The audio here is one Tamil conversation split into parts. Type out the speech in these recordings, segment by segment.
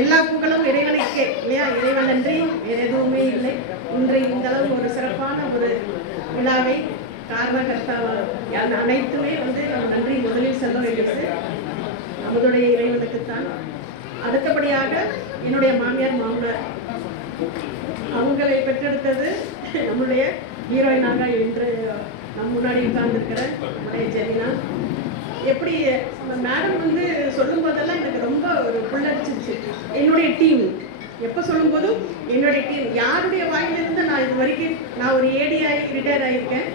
எல்லா புகழும் இறைவனுக்கே இல்லையா? இறைவன் நன்றி வேறு எதுவுமே இல்லை. இன்றைய இந்த அளவு ஒரு சிறப்பான ஒரு விழாவை காரணகர்த்தாவாக அனைத்துமே நம்ம நன்றி முதலில் சொல்ல வேண்டியது நம்மளுடைய இறைவனுக்குத்தான். அடுத்தபடியாக என்னுடைய மாமியார் மாமனார் அவங்களை பெற்றெடுத்தது நம்முடைய ஹீரோயினாக இன்று நம் முன்னாடி உட்கார்ந்துருக்கிற நம்முடைய ஜெமினா. எப்படி மேடம் சொல்லும் போதெல்லாம் எனக்கு ரொம்ப ஒரு புல்லரிச்சிருச்சு. என்னுடைய டீம் எப்போ சொல்லும்போதும் என்னுடைய டீம் யாருடைய வாயிலிருந்து நான் இது வரைக்கும் நான் ஒரு ஏடிஆகி ரிட்டையர் ஆகியிருக்கேன்.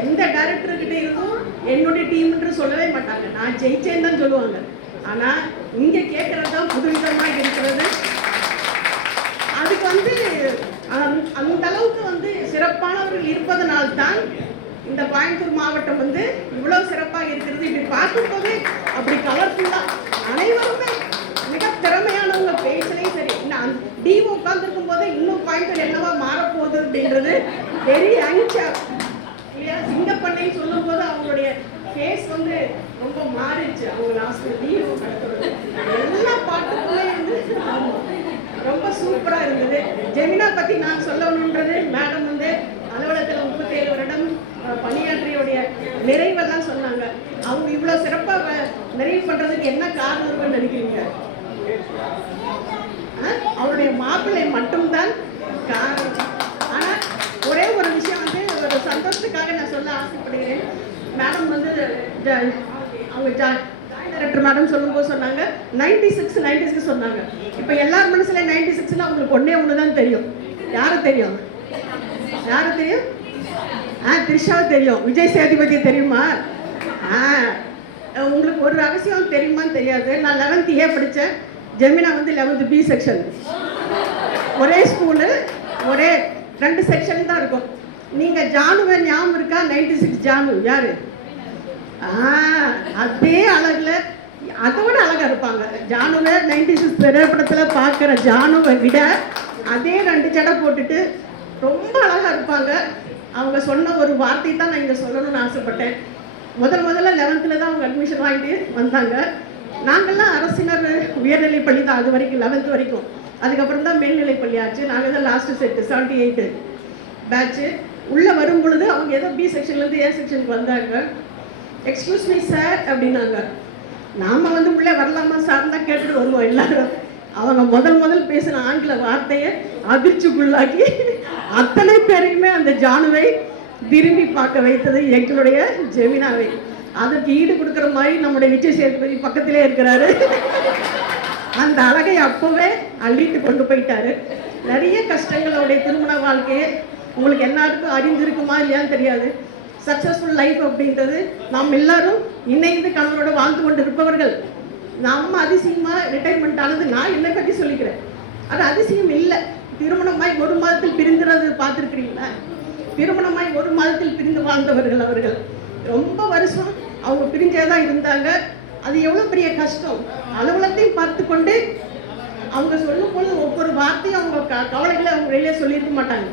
எந்த டைரக்டர்கிட்ட இருந்தும் என்னுடைய டீம்ன்று சொல்லவே மாட்டாங்க, நான் ஜெயிச்சேன்னு தான் சொல்லுவாங்க. ஆனால் இங்கே கேட்குறது தான் புதுவிதமாக இருக்கிறது. அதுக்கு அந்த அளவுக்கு சிறப்பானவர்கள் இருப்பதனால்தான் இந்த கோயம்புத்தூர் மாவட்டம் இவ்வளோ சிறப்பாக இருக்கிறது. இப்படி பார்க்கும்போது அப்படி கலர்ஃபுல்லாக அனைவருமே மிக திறமையானவங்க. பேசலையும் சரி, இன்னும் டீம் உட்காந்துருக்கும் போது இன்னும் கோயம்புத்தூர் என்னவா மாறப்போகுது அப்படின்றது வெரி அன்ஷியர் இல்லையா? சிங்கப்பண்ணை சொல்லும் போது அவங்களுடைய ஃபேஸ் ரொம்ப மாறிடுச்சு. அவங்க லாஸ்ட் டீம் எல்லா பாட்டுக்குமே ரொம்ப சூப்பராக இருந்தது. ஜெமினா பற்றி நான் சொல்லணுன்றது மேடம் அலுவலகத்தில் 37 வருடம் பணியாற்றியோடைய நிறைவெல்லாம் சொன்னாங்க. அவங்க இவ்வளோ சிறப்பாக நிறைவு பண்ணுறதுக்கு என்ன காரணம்னு நினைக்கிறீங்க? அவருடைய மாப்பிள்ளை மட்டும்தான் காரணம். ஆனால் ஒரே ஒரு விஷயம் ஒரு சந்தோஷத்துக்காக நான் சொல்ல ஆசைப்படுகிறேன். மேடம் அவங்க டைரக்டர் மேடம் சொல்லும்போது சொன்னாங்க 96 சொன்னாங்க. இப்போ எல்லார் மனசுல 96னா உங்களுக்கு ஒன்று தான் தெரியும். யாரு தெரியும்? த்ரிஷா தெரியும். விஜய் சேதுபதி தெரியுமா? உங்களுக்கு ஒரு ரகசியம் தெரியுமான்னு தெரியாது. நான் 11th A படித்தேன். ஜெமினா 11th B செக்ஷன். ஒரே ஸ்கூலு, ஒரே 2 செக்ஷன் தான் இருக்கும். நீங்கள் ஜானுவை ஞாபகம் இருக்கா? 96 ஜானு யாரு? அதே அழகில் அதோட அழகாக இருப்பாங்க. ஜானுவை 96 திரைப்படத்தில் பார்க்குற ஜானுவை விட அதே 2 ஜடை போட்டுட்டு ரொம்ப அழகாக இருப்பாங்க. அவங்க சொன்ன ஒரு வார்த்தை தான் நான் இங்கே சொல்லணும்னு ஆசைப்பட்டேன். முதல்ல 11th தான் அவங்க அட்மிஷன் வாங்கிட்டு வந்தாங்க. நாங்கள்லாம் அரசினர் உயர்நிலைப்பள்ளி தான் அது வரைக்கும், 11th வரைக்கும். அதுக்கப்புறம் தான் மேல்நிலைப்பள்ளி ஆச்சு. நாங்கள் தான் லாஸ்ட்டு செட்டு 78 பேட்ச்சு. உள்ளே வரும் பொழுது அவங்க ஏதோ B செக்ஷன்லேருந்து A செக்ஷனுக்கு வந்தாங்க. எக்ஸ்கியூஸ் மீ சார் அப்படின்னாங்க. நாம் உள்ளே வரலாமா சார் தான் கேட்டுட்டு வருவோம் எல்லாரும். அவங்க முதல் பேசின ஆங்கில வார்த்தையை அதிர்ச்சிக்குள்ளாக்கி அத்தனை பேரையுமே அந்த ஜானுவை திரும்பி பார்க்க வைத்தது எங்களுடைய ஜெமினாவை. அதற்கு ஈடு கொடுக்குற மாதிரி நம்முடைய விஜய் சேதுபதி பக்கத்திலே இருக்கிறாரு. அந்த அழகை அப்போவே அள்ளிட்டு கொண்டு போயிட்டாரு. நிறைய கஷ்டங்களுடைய திருமண வாழ்க்கையை உங்களுக்கு எல்லாருக்கும் அறிந்திருக்குமா இல்லையான்னு தெரியாது. சக்ஸஸ்ஃபுல் லைஃப் அப்படின்றது நாம் எல்லாரும் இணைந்து கணவரோடு வாழ்ந்து கொண்டு இருப்பவர்கள். நம்ம அதிசயமாக ரிட்டைர்மெண்ட் ஆனது நான் என்னை பற்றி சொல்லிக்கிறேன். அது அதிசயம் இல்லை. திருமணமாய் 1 மாதத்தில் பிரிந்துறது பார்த்துருக்கிறீங்களா? திருமணமாய் 1 மாதத்தில் பிரிந்து வாழ்ந்தவர்கள் அவர்கள். ரொம்ப வருஷம் அவங்க பிரிஞ்சே தான் இருந்தாங்க. அது எவ்வளோ பெரிய கஷ்டம். அலுவலகத்தையும் பார்த்து கொண்டு அவங்க சொல்லும் போது ஒவ்வொரு வார்த்தையும் அவங்க கவலைகளை அவங்க வெளியே சொல்லியிருக்க மாட்டாங்க.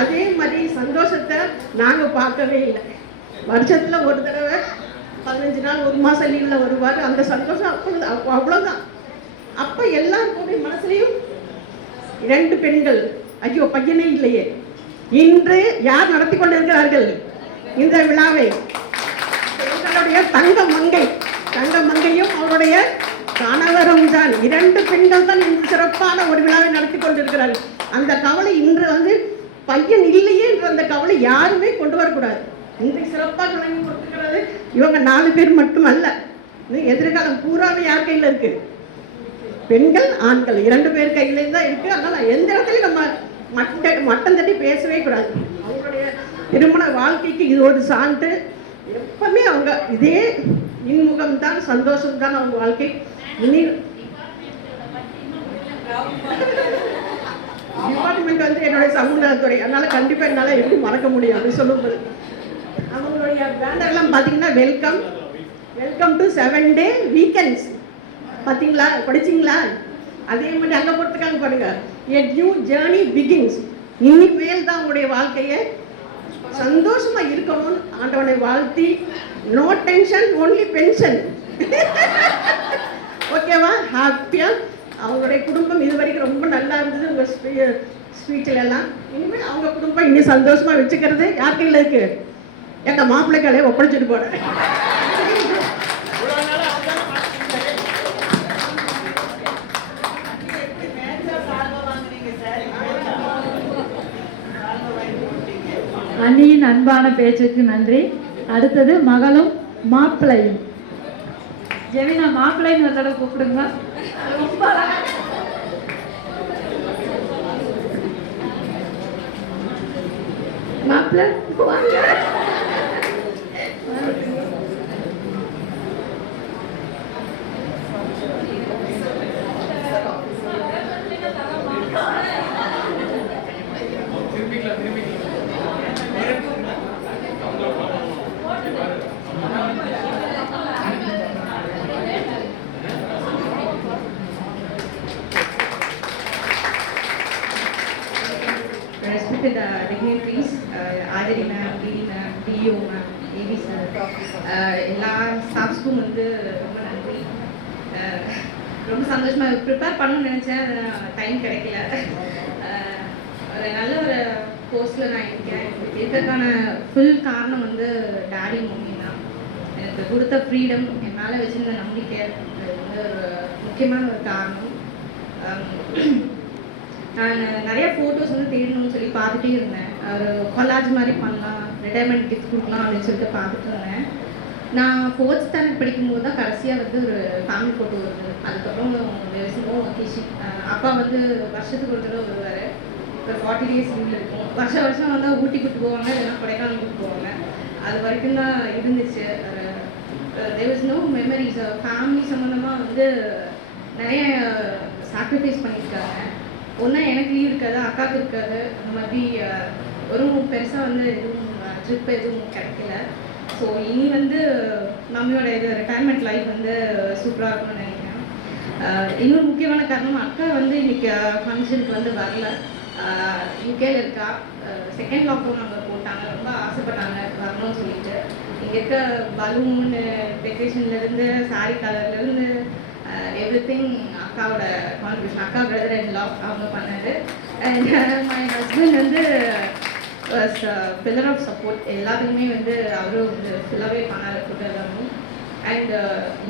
அதே மாதிரி சந்தோஷத்தை நாங்கள் பார்க்கவே இல்லை. வருஷத்தில் ஒரு தடவை 15 நாள் 1 மாதம் லீவில் வருவார். அந்த சந்தோஷம் அவ்வளோதான். அப்போ எல்லாருக்கும் மனசுலையும் 2 பெண்கள், ஐயோ பையனே இல்லையே. இன்று யார் நடத்தி கொண்டிருக்கிறார்கள் இந்த விழாவை? எங்களுடைய தங்கமங்கையும் அவருடைய கணவரும் தான். 2 பெண்கள் தான் இன்று சிறப்பான ஒரு விழாவை நடத்தி கொண்டிருக்கிறார்கள். அந்த கவலை இன்று பையன் இல்லையே என்ற அந்த கவலை யாருமே கொண்டு வரக்கூடாது. இன்றைக்கு சிறப்பாக விளங்கி கொடுத்துக்கிறது இவங்க 4 பேர் மட்டும் அல்ல. எதிர்காலம் பூராவே யார் கையில் இருக்கு? பெண்கள் ஆண்கள் 2 பேர் கையிலேயும் தான் இருக்கு. அதனால் எந்த இடத்துலையும் நம்ம மட்டம் தட்டி பேசவே கூடாது. அவங்களுடைய திருமண வாழ்க்கைக்கு இது ஒரு சான்று. எப்பவுமே அவங்க இதே இன்முகம் தான், சந்தோஷம் தான் அவங்க வாழ்க்கை. டிபார்ட்மெண்ட் என்னுடைய சமூகத்துறை. அதனால் கண்டிப்பாக என்னால் எப்படி மறக்க முடியும் அப்படி சொல்லும்போது. அவங்களுடைய பேனர்லாம் பார்த்தீங்கன்னா வெல்கம் டு 7 day weekends. பார்த்தீங்களா? படிச்சிங்களா? அதே மாதிரி அங்கே போட்டுருக்காங்க பாருங்க, a new journey begins. இனிமேல் தான் உங்களுடைய வாழ்க்கையை சந்தோஷமாக இருக்கணும்னு ஆண்டவனை வாழ்த்தி, நோ டென்ஷன் ஒன்லி பென்ஷன். ஓகேவா? ஹாப்பியாக அவங்களுடைய குடும்பம் இது வரைக்கும் ரொம்ப நல்லா இருந்தது உங்கள் ஸ்வீட்டில் எல்லாம். இனிமேல் அவங்க குடும்பம் இன்னும் சந்தோஷமாக வச்சுக்கிறது யார் கையில் இருக்கு? எங்கள் மாப்பிள்ளை கையிலே ஒப்படைச்சிட்டு போகிறேன். அண்ணியின் அன்பான பேச்சுக்கு நன்றி. அடுத்தது மகளும் மாப்பிள்ளையும். ஜெமினா மாப்பிள்ளைன்னு ஒரு தடவை கூப்பிடுங்க. ரொம்ப மாப்பிள்ளை வாங்க. Respected dignitaries, Adari ma'am, DD ma'am, DO ma'am, AV sir, எல்லா ஸ்டாஃப்ஸ்க்கும் வந்து ரொம்ப நன்றி. ரொம்ப சந்தோஷமாக ப்ரிப்பேர் பண்ணணும்னு நினச்சேன், டைம் கிடைக்கல. ஒரு நல்ல ஒரு கோர்ஸில் நான் இருக்கேன். இருக்கிறதுக்கான ஃபுல் காரணம் வந்து டேடி மம்மி தான். எனக்கு கொடுத்த ஃப்ரீடம், என் மேலே வச்சுருந்த நம்பிக்கை, அது வந்து ஒரு முக்கியமான ஒரு காரணம். நான் நிறைய ஃபோட்டோஸ் வந்து தேடணும்னு சொல்லி பார்த்துட்டே இருந்தேன். ஒரு கொலாஜ் மாதிரி பண்ணலாம், ரிட்டையர்மெண்ட் கிஃப்ட் கொடுக்கலாம் அப்படின்னு சொல்லிட்டு பார்த்துட்டு இருந்தேன். நான் 4th ஸ்டாண்டர்ட் படிக்கும்போது தான் கடைசியாக வந்து ஒரு ஃபேமிலி ஃபோட்டோ வருது. அதுக்கப்புறம் ஒகேஷன் அப்பா வந்து வருஷத்துக்கு ஒரு தடவை வருவார். ஒரு 40 days லீவில் இருக்கும். வருஷம் வந்து ஊட்டி கூட்டு போவாங்க, இல்லைன்னா கொடைக்கானல் கூட்டு போவாங்க. அது வரைக்கும் தான் இருந்துச்சு. There was no memories. Family சம்மந்தமாக வந்து நிறைய சாக்ரிஃபைஸ் பண்ணியிருக்காங்க. ஒன்றா எனக்கு லீவ் இருக்காது, அக்காவுக்கு இருக்காது. அந்த மாதிரி ஒரு பெருசாக வந்து எதுவும் ட்ரிப் எதுவும் கிடைக்கல. ஸோ இனி வந்து மம்மியோட இது ரிட்டையர்மெண்ட் லைஃப் வந்து சூப்பராக இருக்கும்னு நினைக்கிறேன். இன்னொரு முக்கியமான காரணம், அக்கா வந்து இன்னைக்கு ஃபங்க்ஷனுக்கு வந்து வரல, யூகேல இருக்கா. செகண்ட் லாக்டவுன் அங்கே போட்டாங்க, ரொம்ப ஆசைப்பட்டாங்க வரணும்னு சொல்லிட்டு. இங்கே இருக்க பலூன் டெக்கரேஷன்லேருந்து சாரி கலர்லேருந்து எவ்ரிதிங் அக்காவோட கான்ட்ரிபியூஷன். அக்கா பிரதர் இன் லா அவங்க பண்ணாரு. அண்ட் மை ஹஸ்பண்ட் வந்து வாஸ் பில்லர் ஆஃப் சப்போர்ட். எல்லாத்துக்குமே வந்து அவரும் வந்து ஃபுல்லாகவே பண்ணாரு ஃபுட் எல்லாமே. அண்ட்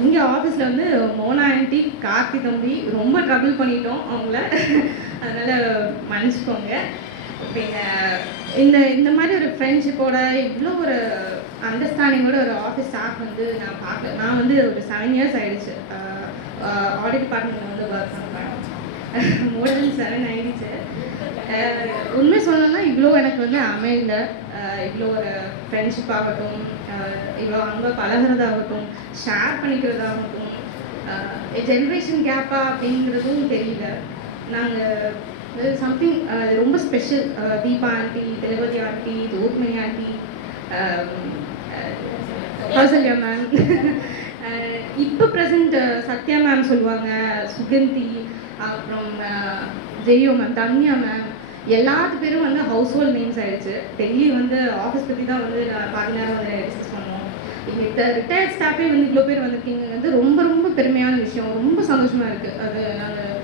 இங்கே ஆஃபீஸில் வந்து மோனா ஆண்டி, கார்த்தி தம்பி ரொம்ப ட்ரபிள் பண்ணிட்டோம் அவங்கள, அதனால் மன்னிச்சுக்கோங்க. பின்ன இந்த மாதிரி ஒரு ஃப்ரெண்ட்ஷிப்போட இவ்வளோ ஒரு அண்டர்ஸ்டாண்டிங்கோட ஒரு ஆஃபீஸ் ஸ்டாஃப் வந்து நான் பார்க்கல. நான் வந்து ஒரு 7 years ஆகிடுச்சு ஆடிட் டிபார்ட்மெண்ட்டில் வந்து ஒர்க் பண்ணுறேன். மோர் தென் 7 ஆகிடுச்சு. உண்மை சொல்லணும்னா இவ்வளோ எனக்கு வந்து அமையல. இவ்வளோ ஒரு ஃப்ரெண்ட்ஷிப் ஆகட்டும், இவ்வளோ அங்கே பழகிறதாகட்டும், ஷேர் பண்ணிக்கிறதாகட்டும், ஜென்ரேஷன் கேப்பா அப்படிங்கிறதும் தெரியல. நாங்கள் சம்திங் ரொம்ப special. Deepa aunty, Thilavathi aunty, Jothimani aunty, Kousalya ma'am, இப்போ ப்ரெசண்ட் சத்யா மேம் சொல்லுவாங்க, சுகந்தி, அப்புறம் ஜெயோ மேம், தன்யா மேம், எல்லாத்து பேரும் வந்து ஹவுஸ் ஹோல்ட் நேம்ஸ் ஆகிடுச்சு. டெய்லி வந்து ஆஃபீஸ் பற்றி தான் வந்து நான் பாதி நேரம் வந்து டிஸ்கஸ் பண்ணுவோம். இங்கே ரிட்டையர்ட் ஸ்டாஃபே வந்து இவ்வளோ பேர் வந்திருக்கீங்க வந்து ரொம்ப ரொம்ப பெருமையான விஷயம். ரொம்ப சந்தோஷமாக இருக்குது. அது நாங்கள்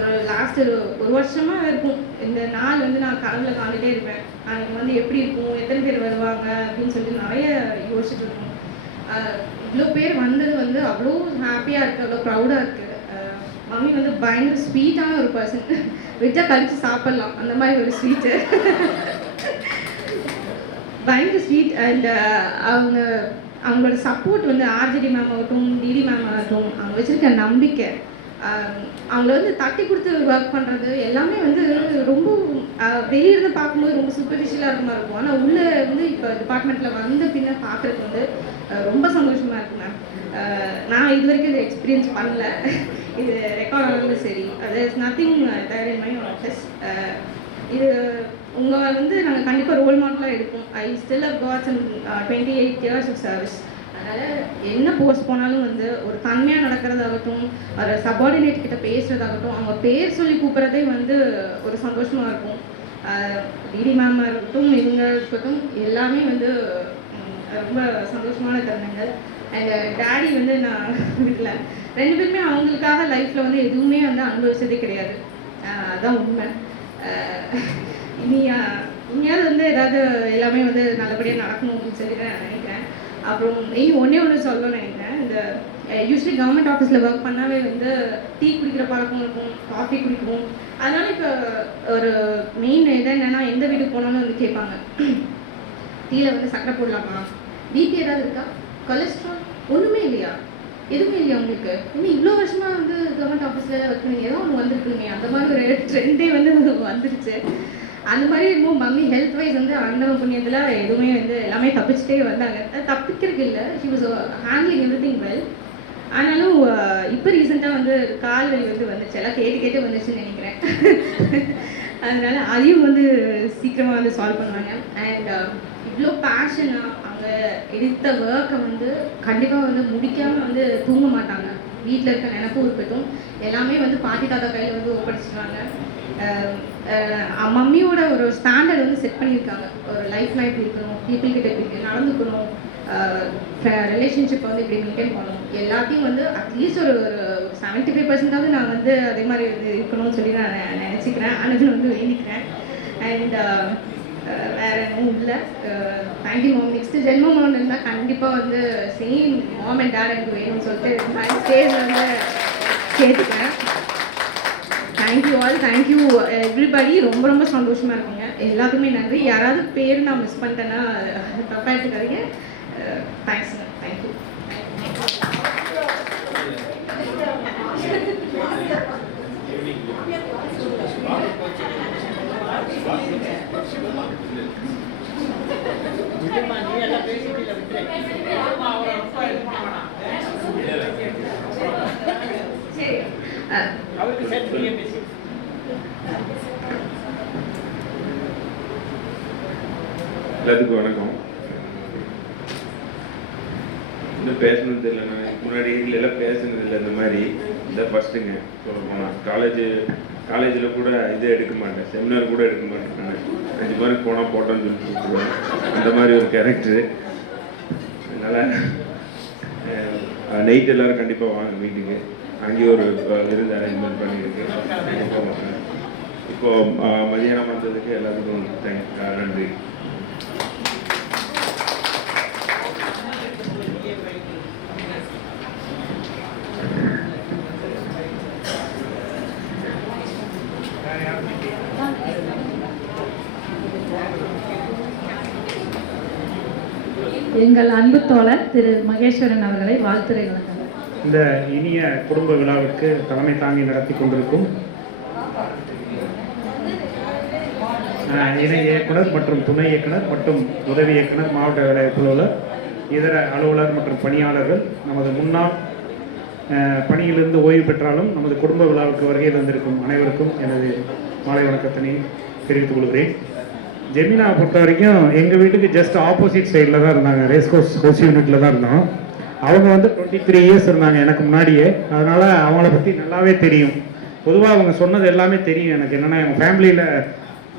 ஒரு லாஸ்ட் ஒரு வருஷமாக இருக்கும் இந்த நாள் வந்து நான் கனவுல காண்டிகிட்டே இருப்பேன். நாளைக்கு வந்து எப்படி இருக்கும், எத்தனை பேர் வருவாங்க அப்படின்னு சொல்லி நிறைய யோசிச்சுட்டு இருக்கோம். இவ்வளோ பேர் வந்தது வந்து அவ்வளோ ஹாப்பியாக இருக்குது, அவ்வளோ ப்ரௌடாக இருக்குது. மம்மி வந்து பயங்கர ஸ்வீட்டான ஒரு பர்சன், விட்டா கழிச்சு சாப்பிட்லாம் அந்த மாதிரி ஒரு ஸ்வீட்டு, பயங்கர ஸ்வீட். அண்ட் அவங்களோட சப்போர்ட் வந்து ஆர்ஜிடி மேம் ஆகட்டும், டிடி மேம் ஆகட்டும், அவங்க வச்சுருக்க நம்பிக்கை, அவங்கள வந்து தட்டி கொடுத்து ஒர்க் பண்ணுறது எல்லாமே வந்து ரொம்ப வெளியிருந்து பார்க்கும்போது ரொம்ப சூப்பர்ஃபிஷியலாக இருக்க மாதிரி இருக்கும். ஆனால் உள்ளே வந்து இப்போ டிபார்ட்மெண்ட்டில் வந்த பின்ன பார்க்குறதுக்கு வந்து ரொம்ப சந்தோஷமாக இருக்கு மேம். நான் இது வரைக்கும் இதை எக்ஸ்பீரியன்ஸ் பண்ணல. இது ரெக்கார்ட் ஆனாலும் சரி, அது is nothing there in my office. இது உங்கள் வந்து நாங்கள் கண்டிப்பாக ரோல் மாடலாக எடுப்போம். I still have got some 28 years of service. அதனால் என்ன போஸ்ட் போனாலும் வந்து ஒரு தன்மையாக நடக்கிறதாகட்டும், ஒரு சபார்டினேட் கிட்ட பேசுகிறதாகட்டும், அவங்க பேர் சொல்லி கூப்பிட்றதே வந்து ஒரு சந்தோஷமாக இருக்கும். டிடி மேமாக இருக்கட்டும், இவங்க இருக்கட்டும், எல்லாமே வந்து ரொம்ப சந்தோஷமான தருணங்கள். அண்ட் டேடி வந்து நான் வீட்டில் 2 பேருமே அவங்களுக்காக லைஃப்பில் வந்து எதுவுமே வந்து அனுபவிச்சதே கிடையாது. அதான் உண்மை. இனி இனியாவது வந்து ஏதாவது எல்லாமே வந்து நல்லபடியாக நடக்கணும் அப்படின்னு சொல்லி தான் நான் நினைக்கிறேன். அப்புறம் ஒன்று சொல்லணும்னு நினைக்கிறேன். இந்த யூஸ்வலி கவர்மெண்ட் ஆஃபீஸில் ஒர்க் பண்ணாவே வந்து டீ குடிக்கிற பழக்கம் இருக்கும், காஃபி குடிக்கும். அதனால இப்போ ஒரு மெயின் இது என்னென்னா, எந்த வீட்டுக்கு போனாலும் வந்து கேட்பாங்க, டீயில் வந்து சக்கரை போடலாமா, பிபி ஏதாவது இருக்கா, கொலஸ்ட்ரால் ஒன்றுமே இல்லையா, எதுவுமே இல்லையா உங்களுக்கு, இன்னும் இவ்வளோ வருஷமாக வந்து கவர்மெண்ட் ஆஃபீஸில் ஒர்க் பண்ணி ஏதோ ஒன்று வந்திருக்குங்க. அந்த மாதிரி ஒரு ட்ரெண்டே வந்து வந்துருச்சு. அந்த மாதிரி இன்னும் மம்மி ஹெல்த் வைஸ் வந்து ஆண்டவ புண்ணியத்தில் எதுவுமே வந்து எல்லாமே தப்பிச்சுட்டே வந்தாங்க. தப்பிக்கிறதுக்கு இல்லை, she was handling every thing well. ஆனாலும் இப்போ ரீசெண்டாக வந்து கால் வலி வந்து வந்துச்சு, எல்லாம் கேட்டு வந்துச்சுன்னு நினைக்கிறேன். அதனால அதையும் வந்து சீக்கிரமாக வந்து சால்வ் பண்ணுவாங்க. அண்ட் இவ்வளோ பேஷனாக அவங்க எடுத்த ஒர்க்கை வந்து கண்டிப்பாக வந்து முடிக்காமல் வந்து தூங்க மாட்டாங்க. வீட்டில் இருக்க நினைப்பும் இருக்கட்டும் எல்லாமே வந்து பாட்டி தாத்தா கையில் வந்து ஒப்படைச்சிடுவாங்க. மம்மியோட ஒரு ஸ்டாண்டர்ட் வந்து செட் பண்ணியிருக்காங்க. ஒரு லைஃப்லாம் எப்படி இருக்கணும், பீப்புள் கிட்ட எப்படி நடந்துக்கணும், ரிலேஷன்ஷிப் வந்து இப்படி மெயின்டைன் பண்ணணும், எல்லாத்தையும் வந்து அட்லீஸ்ட் ஒரு 75% நான் வந்து அதே மாதிரி இருக்கணும்னு சொல்லி நான் நினச்சிக்கிறேன். அதுன்னு வந்து வேண்டிக்கிறேன். அண்ட் வேற எதுவும் இல்லை. Thank you ma'am. நெக்ஸ்ட்டு ஜென்மம் ஒன்று இருந்தால் கண்டிப்பாக வந்து சேம் மாம் அண்ட் டேட் எனக்கு வேணும்னு சொல்லிட்டு ஸ்டேஜில் வந்து கேட்டுக்கிறேன். Thank you all, thank you everybody. ரொம்ப சந்தோஷமாக இருக்குங்க. எல்லாத்துக்குமே நன்றி. யாராவது பேர் நான் மிஸ் பண்ணிட்டேன்னா தப்பாக எடுத்துக்காதீங்க. தேங்க்ஸ். தேங்க்யூ. எல்லாத்துக்கும் வணக்கம். இன்னும் பேசணும்னு தெரியல. நான் முன்னாடி எல்லாம் பேசுனது இல்லை. இந்த மாதிரி இதான் ஃபஸ்ட்டுங்க சொல்ல போனால். காலேஜில் கூட இது எடுக்க மாட்டேன், செமினார் கூட எடுக்க மாட்டேன். நான் 5 மார்க் போனால் போட்டோன்னு சொல்லி கொடுத்துருவேன். அந்த மாதிரி ஒரு கேரக்டரு. அதனால் நைட் எல்லோரும் கண்டிப்பாக வாங்க வீட்டுக்கு. அங்கேயும் ஒரு விருந்து அரேஞ்ச்மெண்ட் பண்ணியிருக்கு. இப்போது மதியானம் வந்ததுக்கு எல்லாத்துக்கும் நன்றி. எங்கள் அன்பு தோழர் திரு மகேஸ்வரன் அவர்களை வாழ்த்துரை வழங்குகிறார். இந்த இனிய குடும்ப விழாவிற்கு தலைமை தாங்கி நடத்தி கொண்டிருக்கும் இணை இயக்குனர் மற்றும் துணை இயக்குனர் மற்றும் உதவி இயக்குனர், மாவட்ட வேலைவாய்ப்பு அலுவலர், இதர அலுவலர் மற்றும் பணியாளர்கள், நமது முன்னாள் பணியிலிருந்து ஓய்வு பெற்றாலும் நமது குடும்ப விழாவுக்கு வருகை தந்திருக்கும் அனைவருக்கும் எனது மாலை வணக்கத்தினை தெரிவித்துக் கொள்கிறேன். ஜெமினாவை பொறுத்த வரைக்கும் எங்கள் வீட்டுக்கு ஜஸ்ட் ஆப்போசிட் சைடில் தான் இருந்தாங்க. ரேஸ்கோர்ஸ் ஹவுஸ் யூனிட்டில் தான் இருந்தோம். அவங்க வந்து 23 இயர்ஸ் இருந்தாங்க எனக்கு முன்னாடியே. அதனால் அவங்கள பற்றி நல்லாவே தெரியும். பொதுவாக அவங்க சொன்னது எல்லாமே தெரியும் எனக்கு. என்னென்னா எங்கள் ஃபேமிலியில்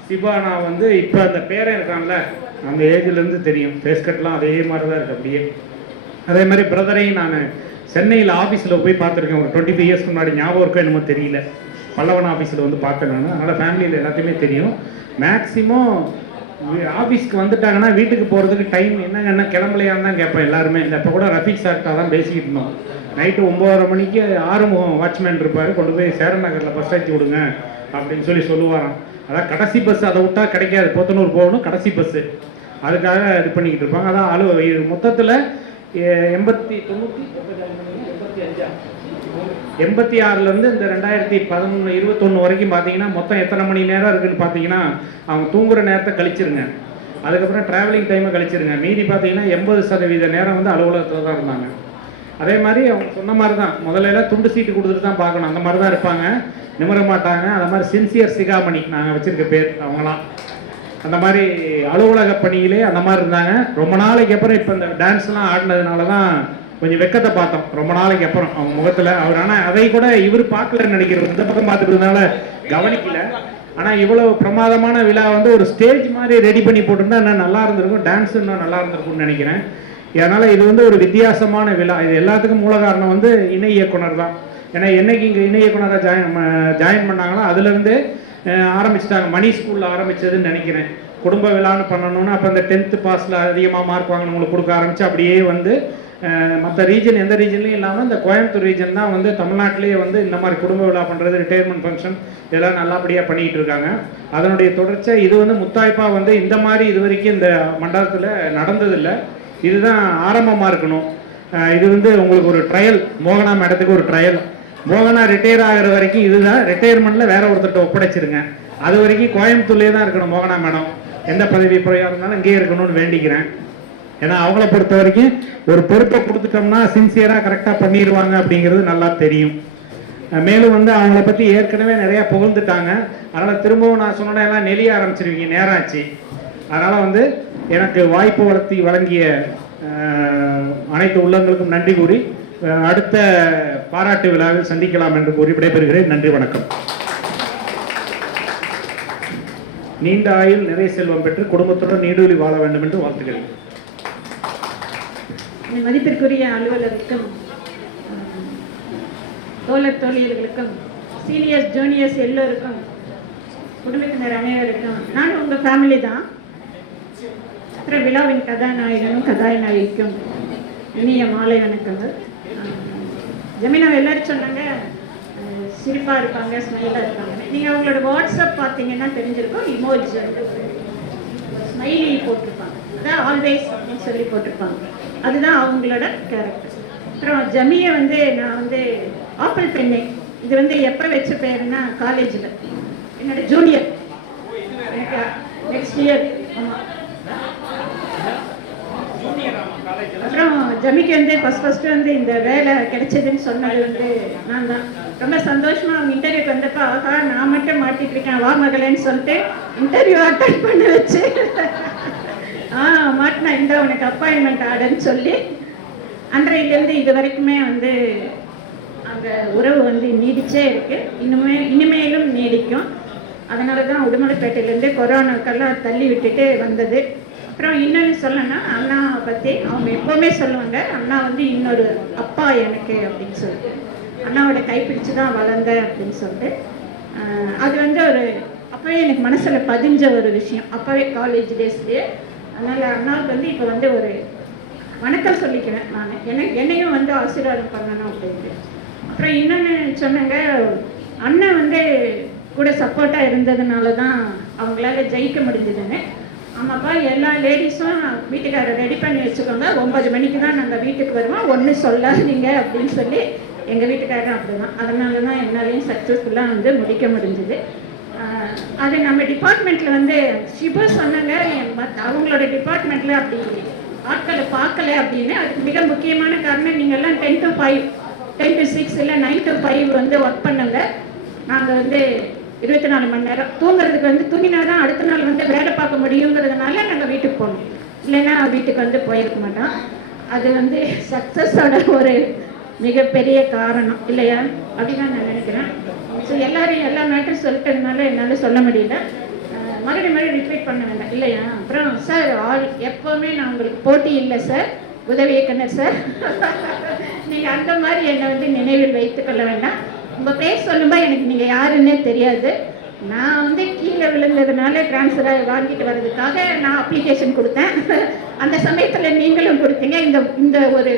சிபானா வந்து இப்போ அந்த பேரன் இருக்கான்ல, அந்த ஏஜ்லேருந்து தெரியும். ஃபேஸ்கட்லாம் அதே மாதிரி தான் இருக்குது அப்படியே. அதே மாதிரி பிரதரையும் நான் சென்னையில் ஆஃபீஸில் போய் பார்த்துருக்கேன். ஒரு 25 இயர்ஸ்க்கு முன்னாடி, ஞாபகம் இருக்கோ என்னமோ தெரியல, பல்லவன் ஆஃபீஸில் வந்து பார்த்தேன் நான். அதனால் ஃபேமிலியில் எல்லாத்தையுமே தெரியும். மேக்ஸிமம் ஆஃபீஸ்க்கு வந்துட்டாங்கன்னா வீட்டுக்கு போகிறதுக்கு டைம் என்ன கிளம்பலையான்னு தான் கேட்பேன் எல்லாருமே. இந்த இப்போ கூட ரஃபீக் சார்கிட்ட தான் பேசிக்கிட்டு இருந்தோம். நைட்டு 9:30 மணிக்கு ஆறுமுகம் வாட்ச்மேன் இருப்பார், கொண்டு போய் சேரன் நகரில் பஸ் ஏற்றி விடுங்க அப்படின்னு சொல்லி சொல்லுவாராம். அதான் கடைசி பஸ், அதை விட்டால் கிடைக்காது, போத்தனூர் போகணும் கடைசி பஸ்ஸு, அதுக்காக இது பண்ணிக்கிட்டு இருப்பாங்க. அதான் மொத்தத்தில் 86லேருந்து இந்த 2021 வரைக்கும் பார்த்தீங்கன்னா மொத்தம் எத்தனை மணி நேரம் இருக்குதுன்னு பார்த்தீங்கன்னா, அவங்க தூங்குகிற நேரத்தை கழிச்சிருங்க, அதுக்கப்புறம் ட்ராவலிங் டைமை கழிச்சிருங்க, மீதி பார்த்தீங்கன்னா 80% நேரம் வந்து அலுவலகத்தில் தான் இருந்தாங்க. அதே மாதிரி அவங்க சொன்ன மாதிரி தான், முதல்ல துண்டு சீட்டு கொடுத்துட்டு தான் பார்க்கணும், அந்த மாதிரி தான் இருப்பாங்க, நிமிர மாட்டாங்க. அந்த மாதிரி சின்சியர் சிகாமணி நாங்கள் வச்சுருக்க பேர் அவங்களாம். அந்த மாதிரி அலுவலக பணியிலே அந்த மாதிரி இருந்தாங்க. ரொம்ப நாளைக்கு அப்புறம் இப்போ இந்த டான்ஸ்லாம் ஆடினதுனால தான் கொஞ்சம் வெக்கத்தை பார்த்தோம் ரொம்ப நாளைக்கு அப்புறம் அவங்க முகத்தில். அவர் ஆனால் அதை கூட இவர் பார்க்கலன்னு நினைக்கிறவர், இந்த பக்கம் பார்த்துக்கிறதுனால கவனிக்கல. ஆனால் இவ்வளோ பிரமாதமான விழா வந்து ஒரு ஸ்டேஜ் மாதிரி ரெடி பண்ணி போட்டிருந்தா இன்னும் நல்லா இருந்திருக்கும், டான்ஸ் இன்னும் நல்லா இருந்திருக்கும்னு நினைக்கிறேன். அதனால் இது வந்து ஒரு வித்தியாசமான விழா. இது எல்லாத்துக்கும் மூல காரணம் வந்து இணை இயக்குனர் தான். ஏன்னா என்னைக்கு இங்கே இணை இயக்குனராக ஜாயின் பண்ணாங்களோ அதுலேருந்து ஆரம்பிச்சிட்டாங்க. மணி ஸ்கூலில் ஆரம்பித்ததுன்னு நினைக்கிறேன். குடும்ப விழான்னு பண்ணணும்னு அப்போ இந்த 10th பாஸில் அதிகமாக மார்க் வாங்கினவங்களுக்கு கொடுக்க ஆரம்பித்து அப்படியே வந்து மற்ற ரீஜன் எந்த ரீஜன்லையும் இல்லாமல் இந்த கோயம்புத்தூர் ரீஜன் தான் வந்து தமிழ்நாட்டிலேயே வந்து இந்த மாதிரி குடும்ப விழா பண்ணுறது, ரிட்டையர்மெண்ட் ஃபங்க்ஷன் இதெல்லாம் நல்லபடியாக பண்ணிகிட்டு இருக்காங்க. அதனுடைய தொடர்ச்சியாக இது வந்து முத்தாய்ப்பாக வந்து இந்த மாதிரி இது வரைக்கும் இந்த மண்டலத்தில் நடந்ததில்லை. இதுதான் ஆரம்பமாக இருக்கணும். இது வந்து உங்களுக்கு ஒரு ட்ரையல், மோகனா மேடத்துக்கு ஒரு ட்ரையல். மோகனா ரிட்டையர் ஆகிற வரைக்கும் இதுதான், ரிட்டையர்மெண்ட்டில் வேற ஒருத்தர்கிட்ட ஒப்படைச்சிருங்க. அது வரைக்கும் கோயம்புத்தூர்லேயே தான் இருக்கணும் மோகனா மேடம். எந்த பதவி புறையாக இருந்தாலும் இங்கேயே இருக்கணும்னு வேண்டிக்கிறேன். ஏன்னா அவங்கள பொறுத்த வரைக்கும் ஒரு பொறுப்பை கொடுத்துட்டோம்னா சின்சியராக கரெக்டாக பண்ணிடுவாங்க அப்படிங்கிறது நல்லா தெரியும். மேலும் வந்து அவங்கள பற்றி ஏற்கனவே நிறையா புகழ்ந்துட்டாங்க. அதனால் திரும்பவும் நான் சொன்னோன்னா எல்லாம் நெளிய ஆரம்பிச்சிருவீங்க, நேரம் ஆச்சு. அதனால் வந்து எனக்கு வாய்ப்பு வழங்கிய அனைத்து உள்ளங்களுக்கும் நன்றி கூறி அடுத்த பாராட்டு விழாவில் சந்திக்கலாம் என்று கூறி விடைபெறுகிறேன். நன்றி, வணக்கம். நீண்ட ஆயுள், நிறை செல்வம் பெற்று குடும்பத்துடன் நீடூழி வாழ வேண்டும் என்று வாழ்த்துகிறேன். மதிப்பிற்குரிய அலுவலருக்கும், தோழர் தோழியர்களுக்கும், சீனியர்ஸ் ஜூனியர்ஸ் எல்லோருக்கும், குடும்பத்தினர் அனைவருக்கும், நான் உங்கள் ஃபேமிலி தான். அப்புறம் விழாவின் கதாநாயகனும் கதாநாயகிக்கும் இனிய மாலை வணக்கங்கள். ஜமீனா எல்லாரும் சொன்னாங்க சிரிப்பாக இருப்பாங்க, ஸ்மைலாக இருப்பாங்க. நீங்கள் அவங்களோட வாட்ஸ்அப் பார்த்தீங்கன்னா தெரிஞ்சிருக்கும். இமோஜி வந்து ஸ்மைலி போட்டிருப்பாங்க, அதான் ஆல்வேஸ் அப்படின்னு சொல்லி போட்டிருப்பாங்க. அதுதான் அவங்களோட கேரக்டர். அப்புறம் ஜமியை வந்து நான் வந்து ஆப்பிள் பெண்ணை, இது வந்து எப்போ வச்ச பேருன்னா காலேஜில் என்னோட ஜூனியர், நெக்ஸ்ட் இயர். ஆமாம். அப்புறம் ஜமிக்கு வந்து ஃபஸ்ட்டு வந்து இந்த வேலை கிடைச்சதுன்னு சொன்னது வந்து நான் தான். ரொம்ப சந்தோஷமாக அவங்க இன்டர்வியூக்கு வந்தப்போ, ஆகா நான் மட்டும் மாட்டிட்டு இருக்கேன் வா மகளேன்னு சொல்லிட்டு இன்டர்வியூ அட்டன் பண்ண வச்சு மாட்டினா இந்த உனக்கு அப்பாயின்மெண்ட் ஆர்டர்ன்னு சொல்லி அன்றையிலேருந்து இது வரைக்குமே வந்து அந்த உறவு வந்து நீடிச்சே இருக்குது. இனிமேலும் நீடிக்கும். அதனால தான் உடுமலைப்பேட்டையிலேருந்து கொரோனாக்கெல்லாம் தள்ளி விட்டுட்டு வந்தது. அப்புறம் இன்னொன்று சொல்லணும்னா அண்ணாவை பற்றி அவங்க எப்போவுமே சொல்லுவாங்க, அண்ணா வந்து இன்னொரு அப்பா எனக்கு அப்படின்னு சொல்லிட்டு, அண்ணாவோட கைப்பிடிச்சு தான் வளர்ந்தேன் அப்படின்னு சொல்லிட்டு. அது வந்து ஒரு அப்போவே எனக்கு மனசில் பதிஞ்ச ஒரு விஷயம், அப்போவே காலேஜ் டேஸ்லேயே. அதனால் அண்ணாவுக்கு வந்து இப்போ வந்து ஒரு வணக்கம் சொல்லிக்கிறேன் நான். என்னையும் வந்து ஆசீர்வாதம் பண்ணணும் அப்படின்ட்டு. அப்புறம் இன்னொன்று சொன்னாங்க, அண்ணன் வந்து கூட சப்போர்ட்டாக இருந்ததுனால தான் அவங்களால ஜெயிக்க முடிஞ்சதுன்னு. ஆமாப்பா, எல்லா லேடிஸும் வீட்டுக்காரரை ரெடி பண்ணி வச்சுக்கோங்க, 9 மணிக்கு தான் நாங்கள் வீட்டுக்கு வருவோம், ஒன்றும் சொல்லாதீங்க அப்படின்னு சொல்லி எங்கள் வீட்டுக்காரரும் அப்படி தான். அதனால தான் என்னாலையும் சக்ஸஸ்ஃபுல்லாக வந்து முடிக்க முடிஞ்சுது. அது நம்ம டிபார்ட்மெண்ட்டில் வந்து ஷிபு சொன்னாங்க, அவங்களோட டிபார்ட்மெண்ட்டில் அப்படி ஆட்களை பார்க்கல அப்படின்னு. அதுக்கு மிக முக்கியமான காரணம், நீங்கள்லாம் 10 to 5, 10 to 6 இல்லை 9 to 5 வந்து ஒர்க் பண்ணுங்க. நாங்கள் வந்து 24 மணி நேரம் தூங்குறதுக்கு வந்து தூங்கினா தான் அடுத்த நாள் வந்து வேலை பார்க்க முடியுங்கிறதுனால நாங்கள் வீட்டுக்கு போகணும், இல்லைன்னா வீட்டுக்கு வந்து போயிருக்க மாட்டோம். அது வந்து சக்ஸஸோட ஒரு மிகப்பெரிய காரணம் இல்லையா, அப்படின்னு நான் நினைக்கிறேன். ஸோ எல்லாரும் எல்லா மேட்டரும் சொல்லிட்டதுனால என்னால் சொல்ல முடியல, மறுபடியும் ரிப்பீட் பண்ண வேண்டாம் இல்லையா. அப்புறம் சார் எப்போவுமே நான் உங்களுக்கு போட்டி இல்லை சார், உதவி இயக்குனர் சார். நீங்கள் அந்த மாதிரி என்னை வந்து நினைவில் வைத்து கொள்ள வேண்டாம். உங்கள் பேர் சொல்லும்போது எனக்கு நீங்கள் யாருன்னே தெரியாது. நான் வந்து கீழே விழுந்ததுனால ட்ரான்ஸ்ஃபரை வாங்கிட்டு வர்றதுக்காக நான் அப்ளிகேஷன் கொடுத்தேன். அந்த சமயத்தில் நீங்களும் கொடுத்தீங்க. இந்த ஒரு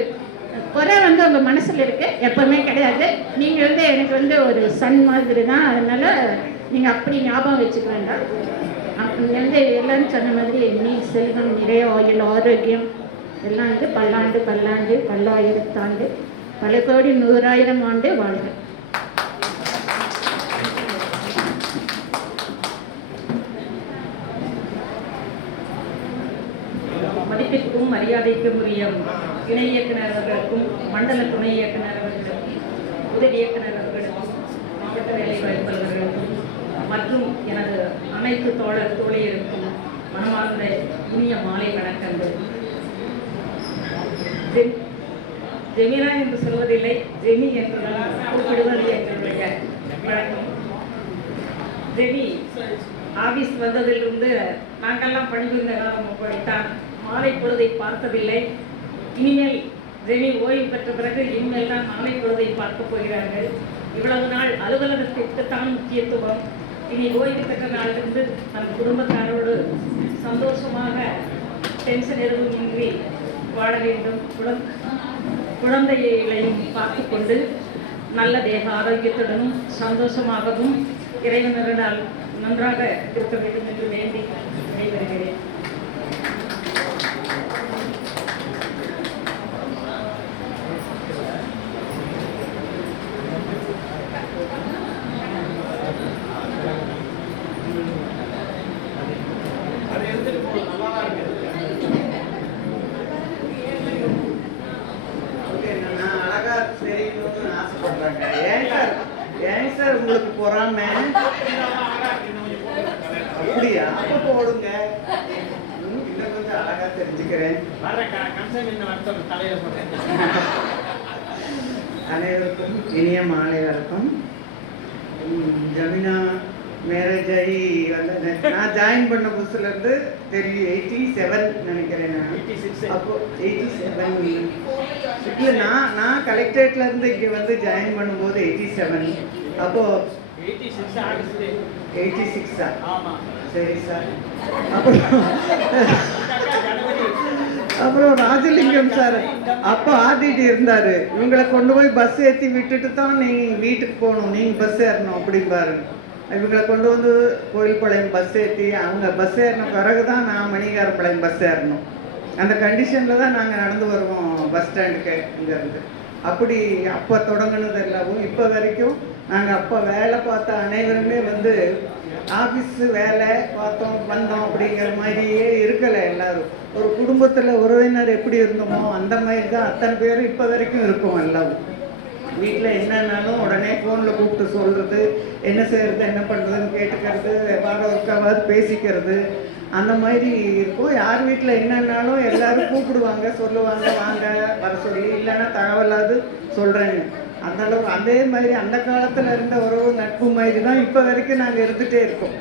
குறை வந்து உங்கள் மனசில் இருக்குது, எப்போவுமே கிடையாது. நீங்கள் வந்து எனக்கு வந்து ஒரு சன் மாதிரி தான், அதனால் நீங்கள் அப்படி ஞாபகம் வச்சுக்க வேண்டாம். அப்படி வந்து எல்லோரும் சொன்ன மாதிரி நீ செல்வம், நிறைய ஆயுள், ஆரோக்கியம் எல்லாம் வந்து பல்லாண்டு பல்லாண்டு பல்லாயிரத்தாண்டு பல கோடி 100,000 ஆண்டு வாழ்க. மதிப்பிற்கும் மரியாதைக்கும் உரிய இணை இயக்குனர் அவர்களுக்கும், மண்டல துணை இயக்குனர் அவர்களுக்கும், உதவி இயக்குனர் அவர்களுக்கும், மாவட்ட வேலைவாய்ப்பு அலுவலர்களுக்கும் மற்றும் எனது அனைத்து தோழர் தோழியருக்கும் மனமார்ந்த இனிய மாலை வணக்கங்கள். ஜெமினா என்று சொல்வதில்லை, ஜெமி என்று கூப்பிடுவது எங்களுடைய வழக்கம். ஜெமி ஆபீஸ் வந்ததிலிருந்து நாங்கள்லாம் பணிபுரிந்த காலம் அப்படித்தான். மாலை பொழுதை பார்த்ததில்லை. இனிமேல் ரெனி ஓய்வு பெற்ற பிறகு இனிமேல் தான் நாளை பொழுதை பார்க்க போகிறார்கள். இவ்வளவு நாள் அலுவலகத்திற்கு தான் முக்கியத்துவம். இனி ஓய்வு பெற்ற நாளிலிருந்து தன் குடும்பத்தாரோடு சந்தோஷமாக டென்ஷன் எதுவும் இன்றி வாழ வேண்டும். குழந்தைகளையும் பார்த்து கொண்டு நல்ல தேக ஆரோக்கியத்துடனும் சந்தோஷமாகவும் இறைவனரால் நன்றாக இருக்க வேண்டும் என்று வேண்டி விடைபெறுகிறேன். அழகா தெரியணும்னு ஆசைப்படுறாங்க. ஏன் சார் உங்களுக்கு பொறாம? அப்படியா? அப்ப போடுங்க. இன்னும் கொஞ்சம் அழகா தெரிஞ்சுக்கிறேன். அனைவருக்கும் இனிய மாலை வணக்கம். ஜமினா மேரேஜ் ஆகி வந்து நான் ஜாயின் பண்ண புதுசுல இருந்து தெரியும். 87 நினைக்கிறேன் நான். அப்போ 87 இல்லை, நான் கலெக்டரேட்ல இருந்து இங்கே வந்து ஜாயின் பண்ணும்போது 87. அப்போ 86 சரி சார். அப்புறம் ராஜலிங்கம் சார் அப்போ ஆர்டிடி இருந்தாரு. இவங்களை கொண்டு போய் பஸ் ஏற்றி விட்டுட்டு தான் நீங்க வீட்டுக்கு போகணும், நீங்க பஸ் ஏறணும் அப்படிம்பாரு. இவங்களை கொண்டு வந்து கோயில்பாளையம் பஸ் ஏற்றி அவங்க பஸ் ஏறின பிறகு தான் நான் மணிகாரப்பாளையம் பஸ் ஏறணும். அந்த கண்டிஷனில் தான் நாங்கள் நடந்து வருவோம் பஸ் ஸ்டாண்டுக்கு இங்கேருந்து. அப்படி அப்போ தொடங்கினது எல்லாவும் இப்போ வரைக்கும் நாங்கள் அப்போ வேலை பார்த்த அனைவருமே வந்து ஆஃபீஸு வேலை பார்த்தோம் வந்தோம் அப்படிங்கிற மாதிரியே இருக்கலை. எல்லாரும் ஒரு குடும்பத்தில் உறவினர் எப்படி இருந்தோமோ அந்த மாதிரி தான் அத்தனை பேரும் இப்போ வரைக்கும் இருக்கும். எல்லாரும் வீட்டில் என்னன்னாலும் உடனே ஃபோனில் கூப்பிட்டு சொல்கிறது, என்ன செய்கிறது என்ன பண்ணுறதுன்னு கேட்டுக்கிறது, வாரம் ஒருக்காவது பேசிக்கிறது, அந்த மாதிரி இருக்கும். யார் வீட்டில் என்னன்னாலும் எல்லாரும் கூப்பிடுவாங்க, சொல்லுவாங்க வாங்க வர சொல்லி, இல்லைன்னா தகவலாவது சொல்கிறேன்னு. அந்தளவு அதே மாதிரி அந்த காலத்தில் இருந்த உறவு நட்பு மாதிரி தான் இப்போ வரைக்கும் நாங்கள் இருந்துகிட்டே இருக்கோம்.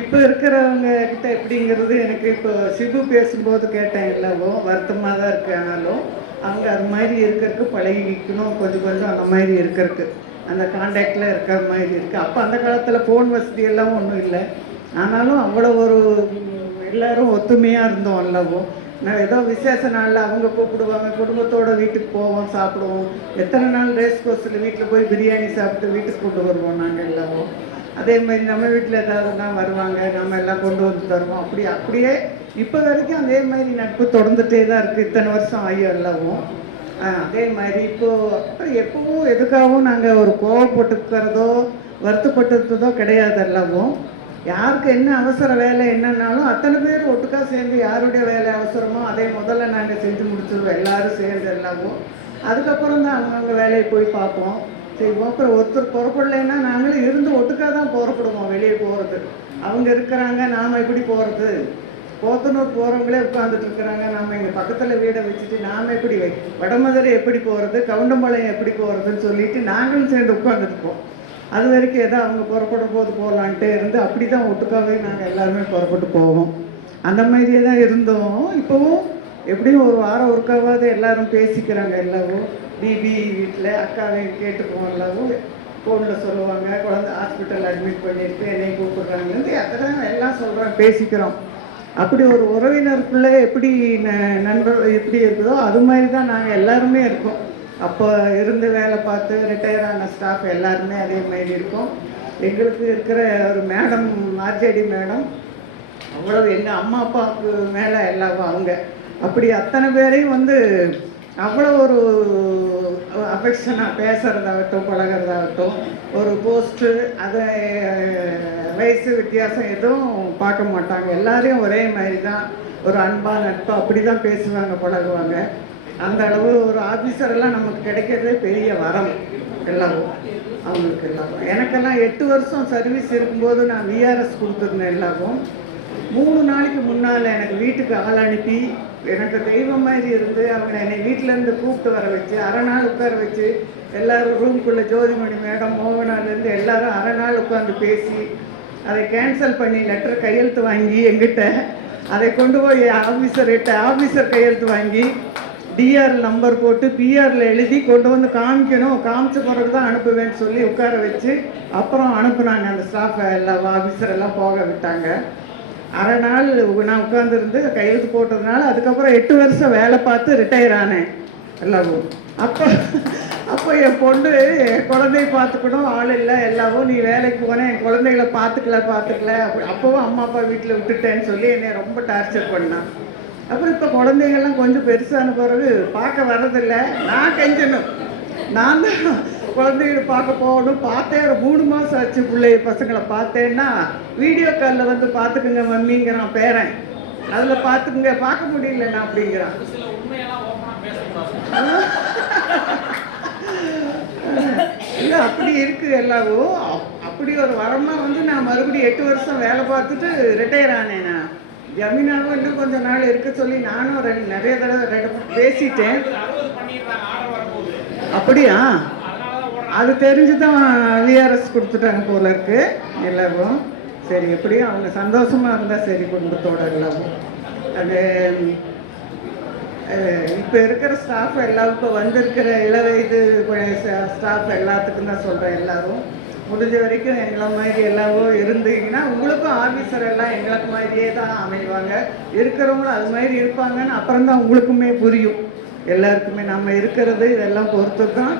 இப்போ இருக்கிறவங்க கிட்ட எப்படிங்கிறது எனக்கு இப்போ சிபு பேசும்போது கேட்டேன். எல்லாவோ வருத்தமாக தான் இருக்கு. ஆனாலும் அவங்க அது மாதிரி இருக்கிறதுக்கு பழகிக்கணும், கொஞ்சம் கொஞ்சம் அந்த மாதிரி இருக்கிறதுக்கு அந்த கான்டாக்டில் இருக்கிற மாதிரி இருக்குது. அப்போ அந்த காலத்தில் ஃபோன் வசதி எல்லாம் ஒன்றும் இல்லை. ஆனாலும் அவ்வளோ ஒரு எல்லோரும் ஒத்துமையாக இருந்தோம். அல்லவோ நான் ஏதோ விசேஷ நாளில் அவங்க கூப்பிடுவாங்க, குடும்பத்தோடு வீட்டுக்கு போவோம், சாப்பிடுவோம். எத்தனை நாள் ரேஸ் கோர்ஸில் வீட்டில் போய் பிரியாணி சாப்பிட்டு வீட்டுக்கு கொண்டு வருவோம் நாங்கள் எல்லாவும். அதே மாதிரி நம்ம வீட்டில் ஏதாவதுனா வருவாங்க, நம்ம எல்லாம் கொண்டு வந்து தருவோம். அப்படியே இப்போ வரைக்கும் அதே மாதிரி நட்பு தொடர்ந்துகிட்டே தான் இருக்குது. இத்தனை வருஷம் ஆகியும் எல்லாவும் அதே மாதிரி. இப்போது எப்பவும் எதுக்காகவும் நாங்கள் ஒரு கோவப்பட்டுக்கிறதோ வருத்தப்பட்டுக்கிறதோ கிடையாது. எல்லாவும் யாருக்கு என்ன அவசர வேலை என்னன்னாலும் அத்தனை பேர் ஒட்டுக்கா சேர்ந்து யாருடைய வேலை அவசரமோ அதை முதல்ல நாங்கள் செஞ்சு முடிச்சிடுவோம் எல்லோரும் சேர்ந்து எல்லாவும். அதுக்கப்புறம் தான் அவங்கவுங்க வேலையை போய் பார்ப்போம், செய்வோம். அப்புறம் ஒருத்தர் புறப்படலைன்னா நாங்களும் இருந்து ஒட்டுக்காக தான் புறப்படுவோம் வெளியே போகிறது. அவங்க இருக்கிறாங்க, நாம் எப்படி போகிறது? போத்தனூர் போகிறவங்களே உட்காந்துட்டு இருக்கிறாங்க, நாம் இங்கே பக்கத்தில் வீடை வச்சுட்டு நாம் எப்படி வடமதுரை எப்படி போகிறது, கவுண்டம்பாளையம் எப்படி போகிறதுன்னு சொல்லிட்டு நாங்களும் சேர்ந்து உட்காந்துருப்போம். அது வரைக்கும் ஏதோ அவங்க புறப்படும் போது போகலான்ட்டே இருந்து அப்படி தான் ஒட்டுக்காவே நாங்கள் எல்லாருமே புறப்பட்டு போவோம். அந்த மாதிரியே தான் இருந்தோம். இப்போவும் எப்படியும் ஒரு வாரம் ஒருக்காவது எல்லாரும் பேசிக்கிறாங்க. எல்லாவும் பிபி வீட்டில் அக்காவை கேட்டுக்குவோம். எல்லாவும் ஃபோனில் சொல்லுவாங்க, குழந்தை ஹாஸ்பிட்டல் அட்மிட் பண்ணியிருக்கு, என்னை கூப்பிடுறாங்கன்னு அத்தனை எல்லாம் சொல்கிறோம், பேசிக்கிறோம். அப்படி ஒரு உறவினருக்குள்ளே எப்படி நண்பர்கள் எப்படி இருக்குதோ அது மாதிரி தான் நாங்கள் எல்லாருமே இருக்கோம். அப்போ இருந்து வேலை பார்த்து ரிட்டையர் ஆன ஸ்டாஃப் எல்லாருமே அதே மாதிரி இருக்கும். எங்களுக்கு இருக்கிற ஒரு மேடம் ஆர்ஜேடி மேடம் அவ்வளவு எங்கள் அம்மா அப்பாவுக்கு மேலே எல்லாம் அவங்க அப்படி அத்தனை பேரையும் வந்து அவ்வளோ ஒரு அஃபெக்ஷனாக பேசுகிறதாகட்டும் பழகிறதாகட்டும், ஒரு போஸ்ட்டு அதை வயசு வித்தியாசம் எதுவும் பார்க்க மாட்டாங்க. எல்லாரையும் ஒரே மாதிரி தான் ஒரு அன்பாக நட்பு அப்படி தான் பேசுவாங்க, பழகுவாங்க. அந்த அளவு ஒரு ஆஃபீஸரெல்லாம் நமக்கு கிடைக்கிறதே பெரிய வரம். எல்லாவும் அவங்களுக்கு எல்லாரும். எனக்கெல்லாம் 8 வருஷம் சர்வீஸ் இருக்கும்போது நான் விஆர்எஸ் கொடுத்துருந்தேன். எல்லாவும் 3 நாளைக்கு முன்னால் எனக்கு வீட்டுக்கு ஆள் அனுப்பி எனக்கு தெய்வம் மாதிரி இருந்து அவங்க என்னை வீட்டிலேருந்து கூப்பிட்டு வர வச்சு அரை நாள் உட்கார வச்சு எல்லோரும் ரூம்குள்ளே ஜோதிமணி மேடம் மோகனாலேருந்து எல்லோரும் அரை நாள் உட்காந்து பேசி அதை கேன்சல் பண்ணி லெட்டர் கையெழுத்து வாங்கி எங்கிட்ட அதை கொண்டு போய் ஆஃபீஸர் கையெழுத்து வாங்கி டிஆர் நம்பர் போட்டு பிஆரில் எழுதி கொண்டு வந்து காமிக்கணும், காமிச்ச பிறகு தான் அனுப்புவேன்னு சொல்லி உட்கார வச்சு அப்புறம் அனுப்புனாங்க. அந்த ஸ்டாஃபை எல்லாம் ஆஃபீஸர் எல்லாம் போக விட்டாங்க. அரை நாள் நான் உட்காந்துருந்து கையெழுத்து போட்டதுனால அதுக்கப்புறம் 8 வருஷம் வேலை பார்த்து ரிட்டையர் ஆனேன் எல்லாவும். அப்போ என் பொண்ணு என் குழந்தைய பார்த்துக்கணும் ஆள் இல்லை, எல்லாவும் நீ வேலைக்கு போனேன், என் குழந்தைகளை பார்த்துக்கல அப்போவும் அம்மா அப்பா வீட்டில் விட்டுட்டேன்னு சொல்லி என்னை ரொம்ப டார்ச்சர் பண்ணான். அப்புறம் இப்போ குழந்தைங்கள்லாம் கொஞ்சம் பெருசான பிறகு பார்க்க வர்றதில்லை, நான் கெஞ்சணும். நான் தான் குழந்தைகளை பார்க்க போகணும். பார்த்தேன், ஒரு 3 மாதம் ஆச்சு பசங்களை பார்த்தேன்னா வீடியோ காலில் வந்து பார்த்துக்குங்க மம்மிங்கிறான் பேரன், அதில் பார்த்துக்குங்க, பார்க்க முடியல நான் அப்படிங்கிறான். இல்லை அப்படி இருக்குது எல்லாவும். அப்படி ஒரு வரமாக வந்து நான் மறுபடியும் 8 வருஷம் வேலை பார்த்துட்டு ரிட்டையர் ஆனேன். நான் ஜமீனாவும் இன்னும் கொஞ்சம் நாள் இருக்க சொல்லி நானும் நிறைய தடவை பேசிட்டேன். அப்படியா? அது தெரிஞ்சு தான் விஆர்எஸ் கொடுத்துட்டாங்க போல இருக்கு எல்லாரும். சரி, எப்படியும் அவங்க சந்தோஷமாக இருந்தால் சரி குடும்பத்தோட எல்லாரும். அது இப்போ இருக்கிற ஸ்டாஃப் எல்லாருக்கும் வந்திருக்கிற இளவயது ஸ்டாஃப் எல்லாத்துக்கும் தான் சொல்கிறேன். எல்லாரும் முடிஞ்ச வரைக்கும் எங்களை மாதிரி எல்லாரும் இருந்தீங்கன்னா உங்களுக்கும் ஆஃபீஸர் எல்லாம் எங்களுக்கு மாதிரியே தான் அமைவாங்க. இருக்கிறவங்களும் அது மாதிரி இருப்பாங்கன்னு அப்புறம் தான் உங்களுக்குமே புரியும். எல்லாருக்குமே நம்ம இருக்கிறது இதெல்லாம் பொறுத்து தான்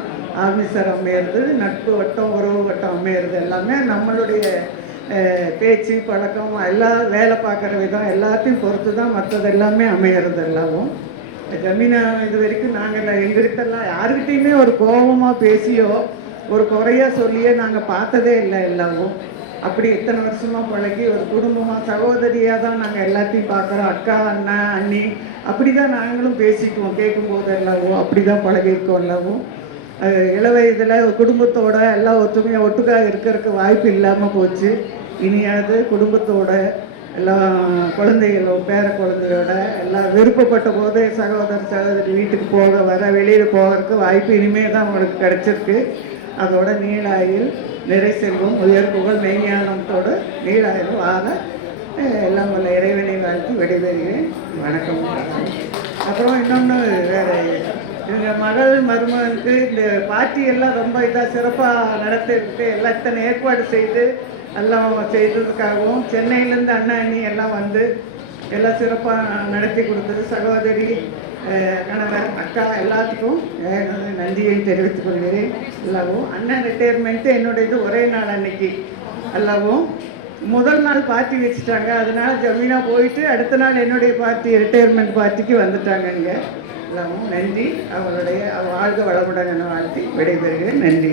ஆஃபீஸர் அமையிறது, நட்பு வட்டம் உறவு வட்டம் அமையிறது எல்லாமே நம்மளுடைய பேச்சு பழக்கம் எல்லாம் வேலை பார்க்குற விதம் எல்லாத்தையும் பொறுத்து தான் மற்றது எல்லாமே அமையிறது எல்லாவும். ஜமீனா இது வரைக்கும் நாங்கள் எங்ககிட்டலாம் யாருக்கிட்டையுமே ஒரு கோபமாக பேசியோ ஒரு குறையாக சொல்லியே நாங்கள் பார்த்ததே இல்லை எல்லாவும். அப்படி இத்தனை வருஷமாக பழகி ஒரு குடும்பமாக சகோதரியாக தான் நாங்கள் எல்லாத்தையும் பார்க்குறோம். அக்கா அண்ணா அண்ணி அப்படி தான் நாங்களும் பேசிக்குவோம், கேட்கும்போது எல்லாவும் அப்படி தான் பழகிருக்கோம் எல்லாவும். இளவயதில் குடும்பத்தோட எல்லாம் ஒற்றுமையாக ஒட்டுக்காக இருக்கிறதுக்கு வாய்ப்பு இல்லாமல் போச்சு. இனியாவது குடும்பத்தோட எல்லாம் குழந்தைகளோட பேர குழந்தையோட எல்லாம் விருப்பப்பட்ட போது சகோதரி வீட்டுக்கு போக வர வெளியில் போகிறதுக்கு வாய்ப்பு இனிமேல் தான் அவங்களுக்கு கிடச்சிருக்கு. அதோட நீளாயில் நிறை செல்வம் உயர் புகழ் மெய்ஞானத்தோடு நீளாயில் வாழ எல்லாம் உள்ள இறைவனை வாழ்த்து விடைபெறுகிறேன். வணக்கம். அப்புறம் இன்னொன்று வேறு, எங்கள் மகள் மருமகனுக்கு இந்த பார்ட்டி எல்லாம் ரொம்ப இதாக சிறப்பாக நடத்திருக்கு. எல்லாம் இத்தனை ஏற்பாடு செய்து எல்லாம் செய்ததுக்காகவும் சென்னையிலேருந்து அண்ணா அண்ணி எல்லாம் வந்து எல்லாம் சிறப்பாக நடத்தி கொடுத்தது சகோதரி கணவர் அக்கா எல்லாத்துக்கும் நன்றியை தெரிவித்துக் கொள்கிறேன். எல்லாவும் அண்ணன் ரிட்டையர்மெண்ட்டு என்னுடையது ஒரே நாள் அன்னைக்கு எல்லாவும் முதல் நாள் பார்ட்டி வச்சுட்டாங்க. அதனால ஜமீனா போயிட்டு அடுத்த நாள் என்னுடைய பார்ட்டி ரிட்டையர்மெண்ட் பார்ட்டிக்கு வந்துட்டாங்க. இங்கே எல்லாவும் நன்றி. அவங்களுடைய வாழ்க வளமுடன் என வாழ்த்தி விடைபெறுகிறேன். நன்றி.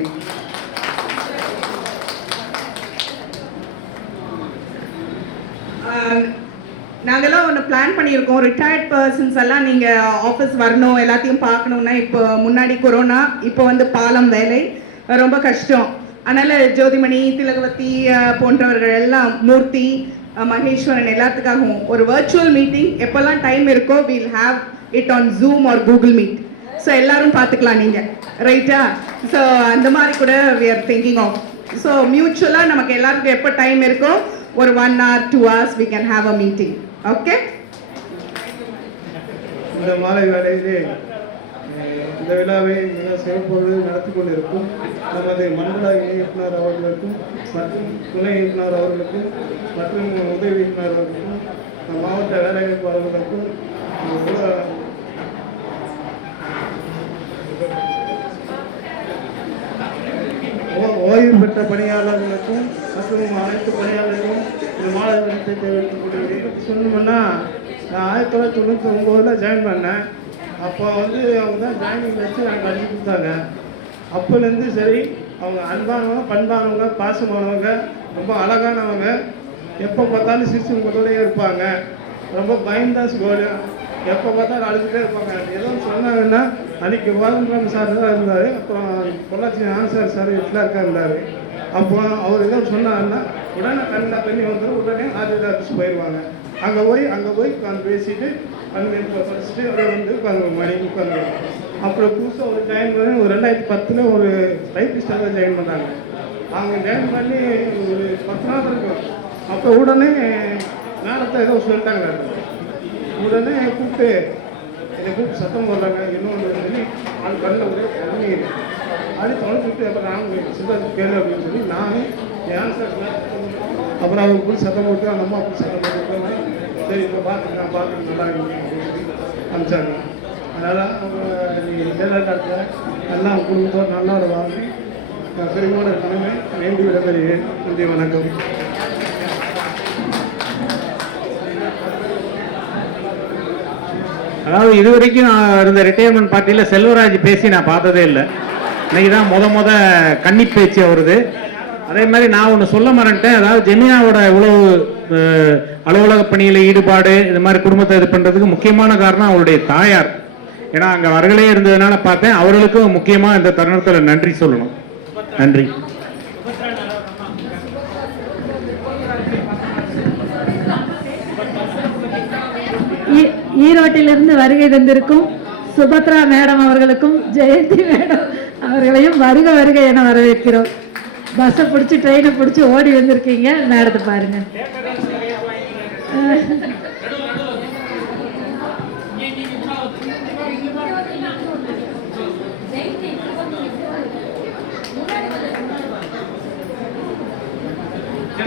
நாங்கள்லாம் ஒன்று பிளான் பண்ணியிருக்கோம். ரிட்டையர்ட் பர்சன்ஸ் எல்லாம் நீங்கள் ஆஃபீஸ் வரணும், எல்லாத்தையும் பார்க்கணுன்னா இப்போ முன்னாடி கொரோனா, இப்போ வந்து பாலம் வேலை ரொம்ப கஷ்டம். அதனால் ஜோதிமணி திலகவதி போன்றவர்கள் எல்லாம் மூர்த்தி மகேஸ்வரன் எல்லாத்துக்காகவும் ஒரு வர்ச்சுவல் மீட்டிங் எப்போல்லாம் டைம் இருக்கோ we'll have it on Zoom or Google Meet. So எல்லாரும் பார்த்துக்கலாம் நீங்கள், ரைட்டா? ஸோ அந்த மாதிரி கூட we are thinking of. So மியூச்சுவலாக நமக்கு எல்லாருக்கும் எப்போ டைம் இருக்கோ ஒரு 1 hour 2 hours we can have a meeting. Okay? இந்த மாலை வேளையிலே இந்த விழாவை மிக சிறப்போடு நடத்தி கொண்டிருக்கும் நமது மண்டல இயக்குனர் அவர்களுக்கும் மற்றும் துணை இயக்குனர் அவர்களுக்கும் மற்றும் உதவி இயக்குனர் அவர்களுக்கும் மாவட்ட வேலைவாய்ப்பு அலுவலருக்கும் ஓய்வு பெற்ற பணியாளர்களுக்கும் மற்றும் அனைத்து பணியாளர்களும் இந்த மாலை வணக்கத்தை தெரிவித்துக் கொள்கிறேன். சொல்லணும்னா நான் 1999 ஜாயின் பண்ணேன். அப்போ வந்து அவங்க தான் ஜாயினிங் வச்சு நாங்கள் அடிச்சு கொடுத்தாங்க. அப்போலேருந்து சரி, அவங்க அன்பானவங்க, பண்பானவங்க, பாசமானவங்க, ரொம்ப அழகானவங்க, எப்போ பார்த்தாலும் சிரிச்சு முகத்தோடயே இருப்பாங்க. ரொம்ப பயந்தாஸ் கோல், எப்போ பார்த்தாலும் அழுதுகிட்டே இருப்பாங்க. ஏதோ சொன்னாங்கன்னா அன்றைக்கி வாதன்ராம் சார் தான் இருந்தார், அப்புறம் பொள்ளாச்சி ஆன்சார் சார் எல்லாம் இருந்தார். அப்போ அவர் ஏதோ சொன்னாங்கன்னா உடனே கண்ணில் தண்ணி வந்துடும், உடனே ஆதில் அடிச்சு போயிடுவாங்க. அங்கே போய் உட்காந்து பேசிட்டு படிச்சுட்டு அப்படியே வந்து உட்காந்து மணிக்கு உட்காந்துருவாங்க. அப்புறம் புதுசாக ஒரு ஜாயின் பண்ணி ஒரு 2010 ஒரு டைப்பிஸ்டாக ஜாயின் பண்ணாங்க. அவங்க ஜாயின் பண்ணி ஒரு 10 நாள் இருக்கும். அப்போ உடனே நேரத்தை ஏதோ சொல்லிட்டாங்க. உடனே கூப்பிட்டு என்னை கூப்பிட்டு சத்தம் போடுறாங்க இன்னொன்று சொல்லி ஆள் கண்ணில் ஒரே கண்ணீர் அது தொலைச்சிட்டு அப்புறம் நாங்கள் சித்தார்த்து கேளு அப்படின்னு சொல்லி நானும் என் ஆன்சர் அப்புறம் அவங்க போய் சத்தம் போட்டு அந்த அம்மா அப்படி சத்தம் போட்டு சரி இப்போ நான் பார்க்குறேன் நல்லா இருக்கீங்க அப்படின்னு சொல்லி அனுப்பிச்சாங்க. அதனால் அவங்க வேலைக்காட்டில் நல்லா அவங்க குடும்பத்தோடு நல்லா வருவாங்க. பெருமோட தலைமை வேண்டி விடப்படுகிறேன். நன்றி, வணக்கம். அதாவது இதுவரைக்கும் நான் இருந்த ரிட்டையர்மெண்ட் பார்ட்டியில் செல்வராஜ் பேசி நான் பார்த்ததே இல்லை. இன்னைக்கு தான் முத கன்னி பேச்சு அவருது. அதே மாதிரி நான் ஒன்று சொல்ல மறந்துட்டேன். அதாவது ஜெமினாவோட இவ்வளவு அலுவலக பணியில் ஈடுபாடு இது மாதிரி குடும்பத்தை இது பண்ணுறதுக்கு முக்கியமான காரணம் அவருடைய தாயார். ஏன்னா அங்கே அவர்களே இருந்ததுனால பார்த்தேன். அவர்களுக்கும் முக்கியமாக இந்த தருணத்தில் நன்றி சொல்லணும். நன்றி. ஈரோட்டிலிருந்து வருகை தந்திருக்கும் சுபத்ரா மேடம் அவர்களுக்கும் ஜெயந்தி மேடம் அவர்களையும் வருக வருக என வரவேற்கிறோம். பஸ்ஸை பிடிச்சி ட்ரெயினை பிடிச்சி ஓடி வந்திருக்கீங்க. மேடத்தை பாருங்க.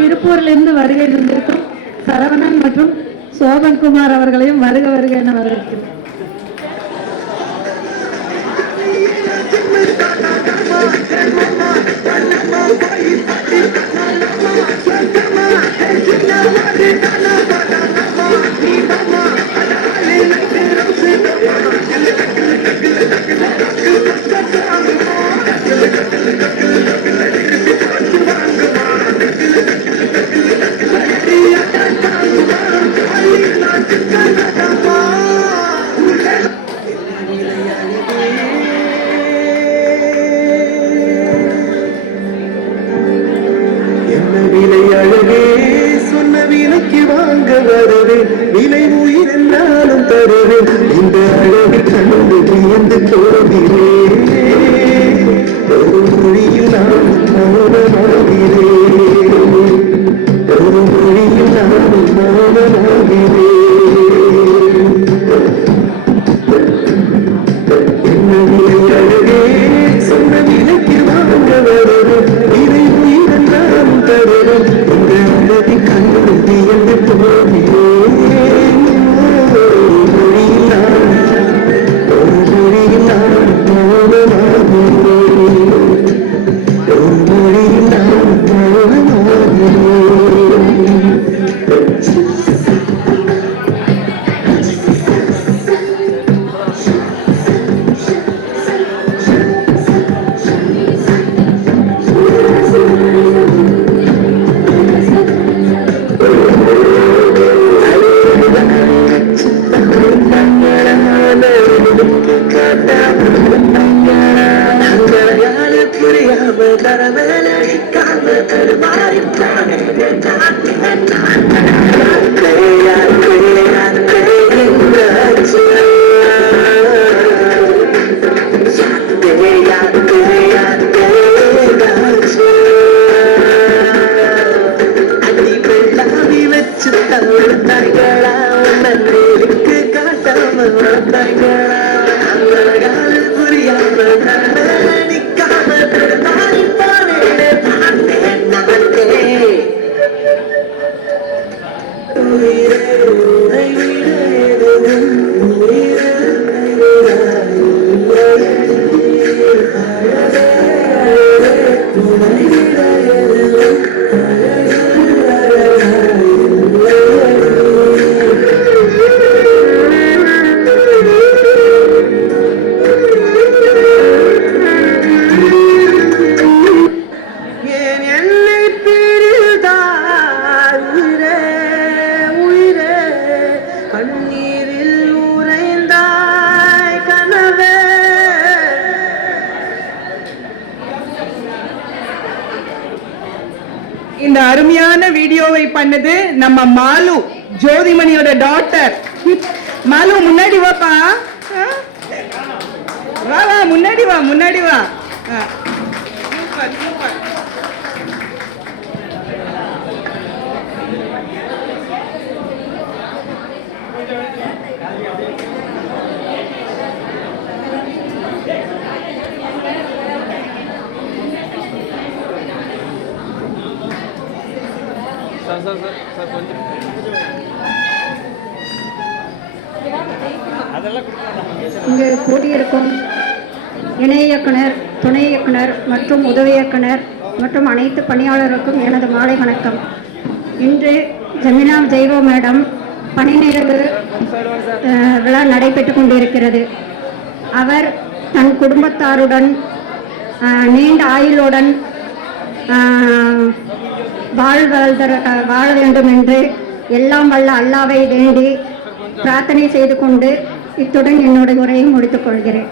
திருப்பூரிலிருந்து வருகை தந்திருக்கும் சரவணன் மற்றும் சோபன்குமார் அவர்களையும் வருக வருக என வரவேற்கிறோம். விலை உயிர் என்றாலும் தருவேன் இந்த அழகில் கண்டு வியந்து போகிறேன். ஒரு மொழியில் நான் மௌனமாகிறேன். ஒரு மொழியில் நான் மௌனமாகிறேன். என்ன விலை அழகே சொன்ன விலைக்கு வாங்க வருவேன். விலை உயிர் என்றாலும் தருவேன் இந்த அழகில் கண்டு வியந்து போகிறேன். இந்த அருமையான வீடியோவை பண்ணது நம்ம மாலு, ஜோதிமணியோட டாட்டர். மாலு முன்னாடி வாப்பா. வா வா முன்னாடி வா, முன்னாடி வா. Super super. இங்கு கூடியிருக்கும் இணை இயக்குனர், துணை இயக்குனர் மற்றும் உதவி இயக்குனர் மற்றும் அனைத்து பணியாளருக்கும் எனது மாலை வணக்கம். இன்று ஜெமினா ஜெய்வோ மேடம் பணி நிறைவு விழா நடைபெற்று கொண்டிருக்கிறது. அவர் தன் குடும்பத்தாருடன் நீண்ட ஆயுளுடன் வாழ வேண்டும் என்று எல்லாம் வல்ல அல்லாவை வேண்டி பிரார்த்தனை செய்து கொண்டு இத்துடன் என்னுடைய உரையை முடித்துக் கொள்கிறேன்.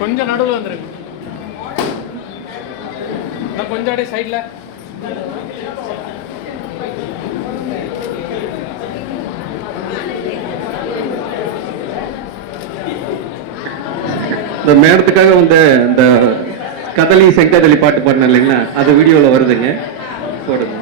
கொஞ்சம் நடுவில் வந்துருங்க. கொஞ்சம் அப்படியே சைடில். இந்த மேடத்துக்காக வந்து இந்த கதலி செங்கதலி பாட்டு பாடின இல்லைங்களா, அது வீடியோவில் வருதுங்க, போடுங்க.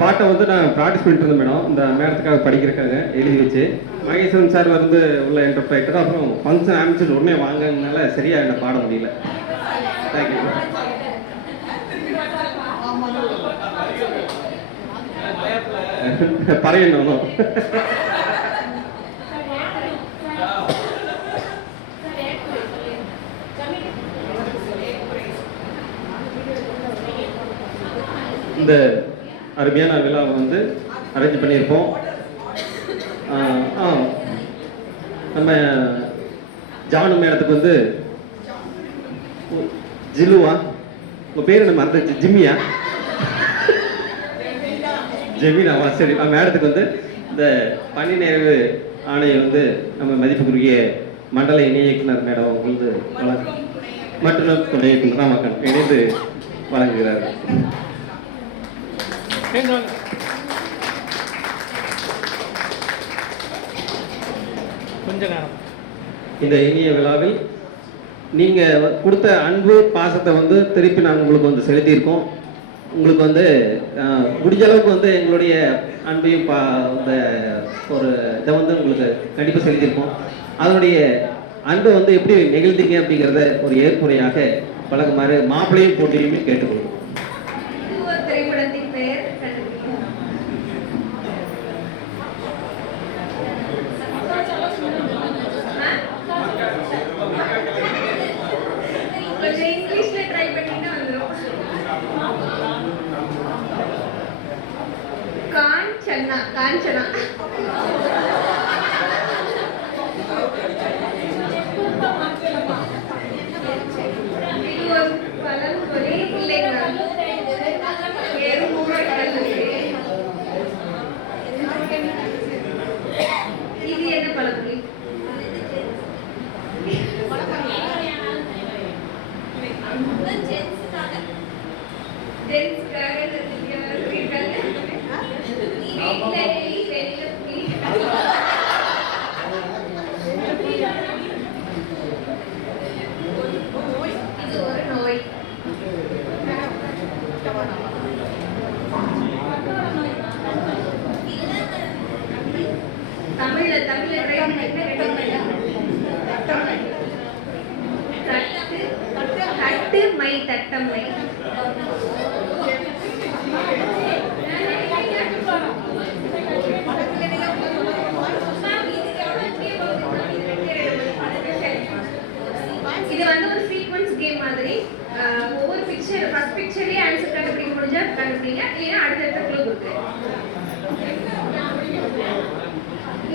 பாட்டை வந்து நான் ப்ராக்டிஸ் பண்ணிட்டு இருந்தேன் மேடம், இந்த மேடத்துக்காக படிக்கிறதுக்காக எழுதி வச்சு. மகேஸ்வரன் சார் வந்து உள்ள இன்டர்பிரேட்டர், அப்புறம் ஃபங்க்ஷன் ஆரம்பிச்சு உடனே வாங்கினால சரியாக என்ன பாட முடியல. தேங்க்யூ. பறையணும். இந்த அருமையான விழாவை வந்து அரேஞ்ச் பண்ணியிருப்போம். நம்ம ஜானு மேடத்துக்கு வந்து ஜிலுவா, உங்கள் பேர் என்ன மறந்துச்சு, ஜிம்மியா, ஜெமீனாவா, சரி. மேடத்துக்கு வந்து இந்த பணி நிறைவு ஆணையை வந்து நம்ம மதிப்புக்குரிய மண்டல இணை இயக்குனர் மேடம் வந்து மற்றும் துணை இயக்குனர் ராமக்கன் இணைந்து வழங்குகிறார்கள். இந்த இனிய விழாவில் நீங்கள் கொடுத்த அன்பு பாசத்தை வந்து திருப்பி நாங்கள் உங்களுக்கு வந்து செலுத்தியிருக்கோம். உங்களுக்கு வந்து முடிஞ்ச அளவுக்கு வந்து எங்களுடைய அன்பையும் இந்த ஒரு இதை வந்து உங்களுக்கு கண்டிப்பாக செலுத்தியிருக்கோம். அதனுடைய அன்பை வந்து எப்படி நெகிழ்ந்தீங்க அப்படிங்கிறத ஒரு ஏற்புரையாக பழகுமாறு மாப்பிள்ளையும் போட்டியுமே கேட்டுக்கொள்வோம். திரைப்படத்தின் பெயர் இங்கிலீஷ்ல ட்ரை பண்ணிட்டு வந்துடும். காஞ்சனா. காஞ்சனா இது ஒரு பலம் சொல்லி இல்லைங்க. வேறு மூணு பல துளி. இது ஒரு நோய். தமிழ்ல தட்டுமை தட்டம்மை. இது வந்து ஒரு சீக்வென்ஸ் கேம் மாதிரி. ஒவ்வொரு பிக்சர் ஃபர்ஸ்ட் பிக்சர்லயே ஆன்சர் கண்டுபிடிக்க முடிஞ்சா கண்டுபிடிங்க, இல்லைன்னா அடுத்தடுத்த க்ளூ கொடுக்குறேன்.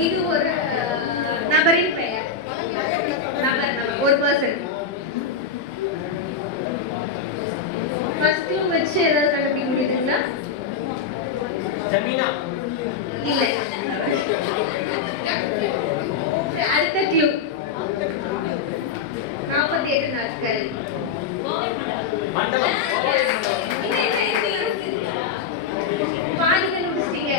இது ஒரு நபரின் பெயர். நபர் ஒரு பர்சன். ஃபர்ஸ்ட் க்ளூ வச்சு ஏதாவது கண்டுபிடிக்க முடியுதுங்களா? ஜமீனா இல்ல. அடுத்த க்ளூ 48 நாட்கள். மண்டலம் பாதிகள் முடிச்சிட்டீங்க.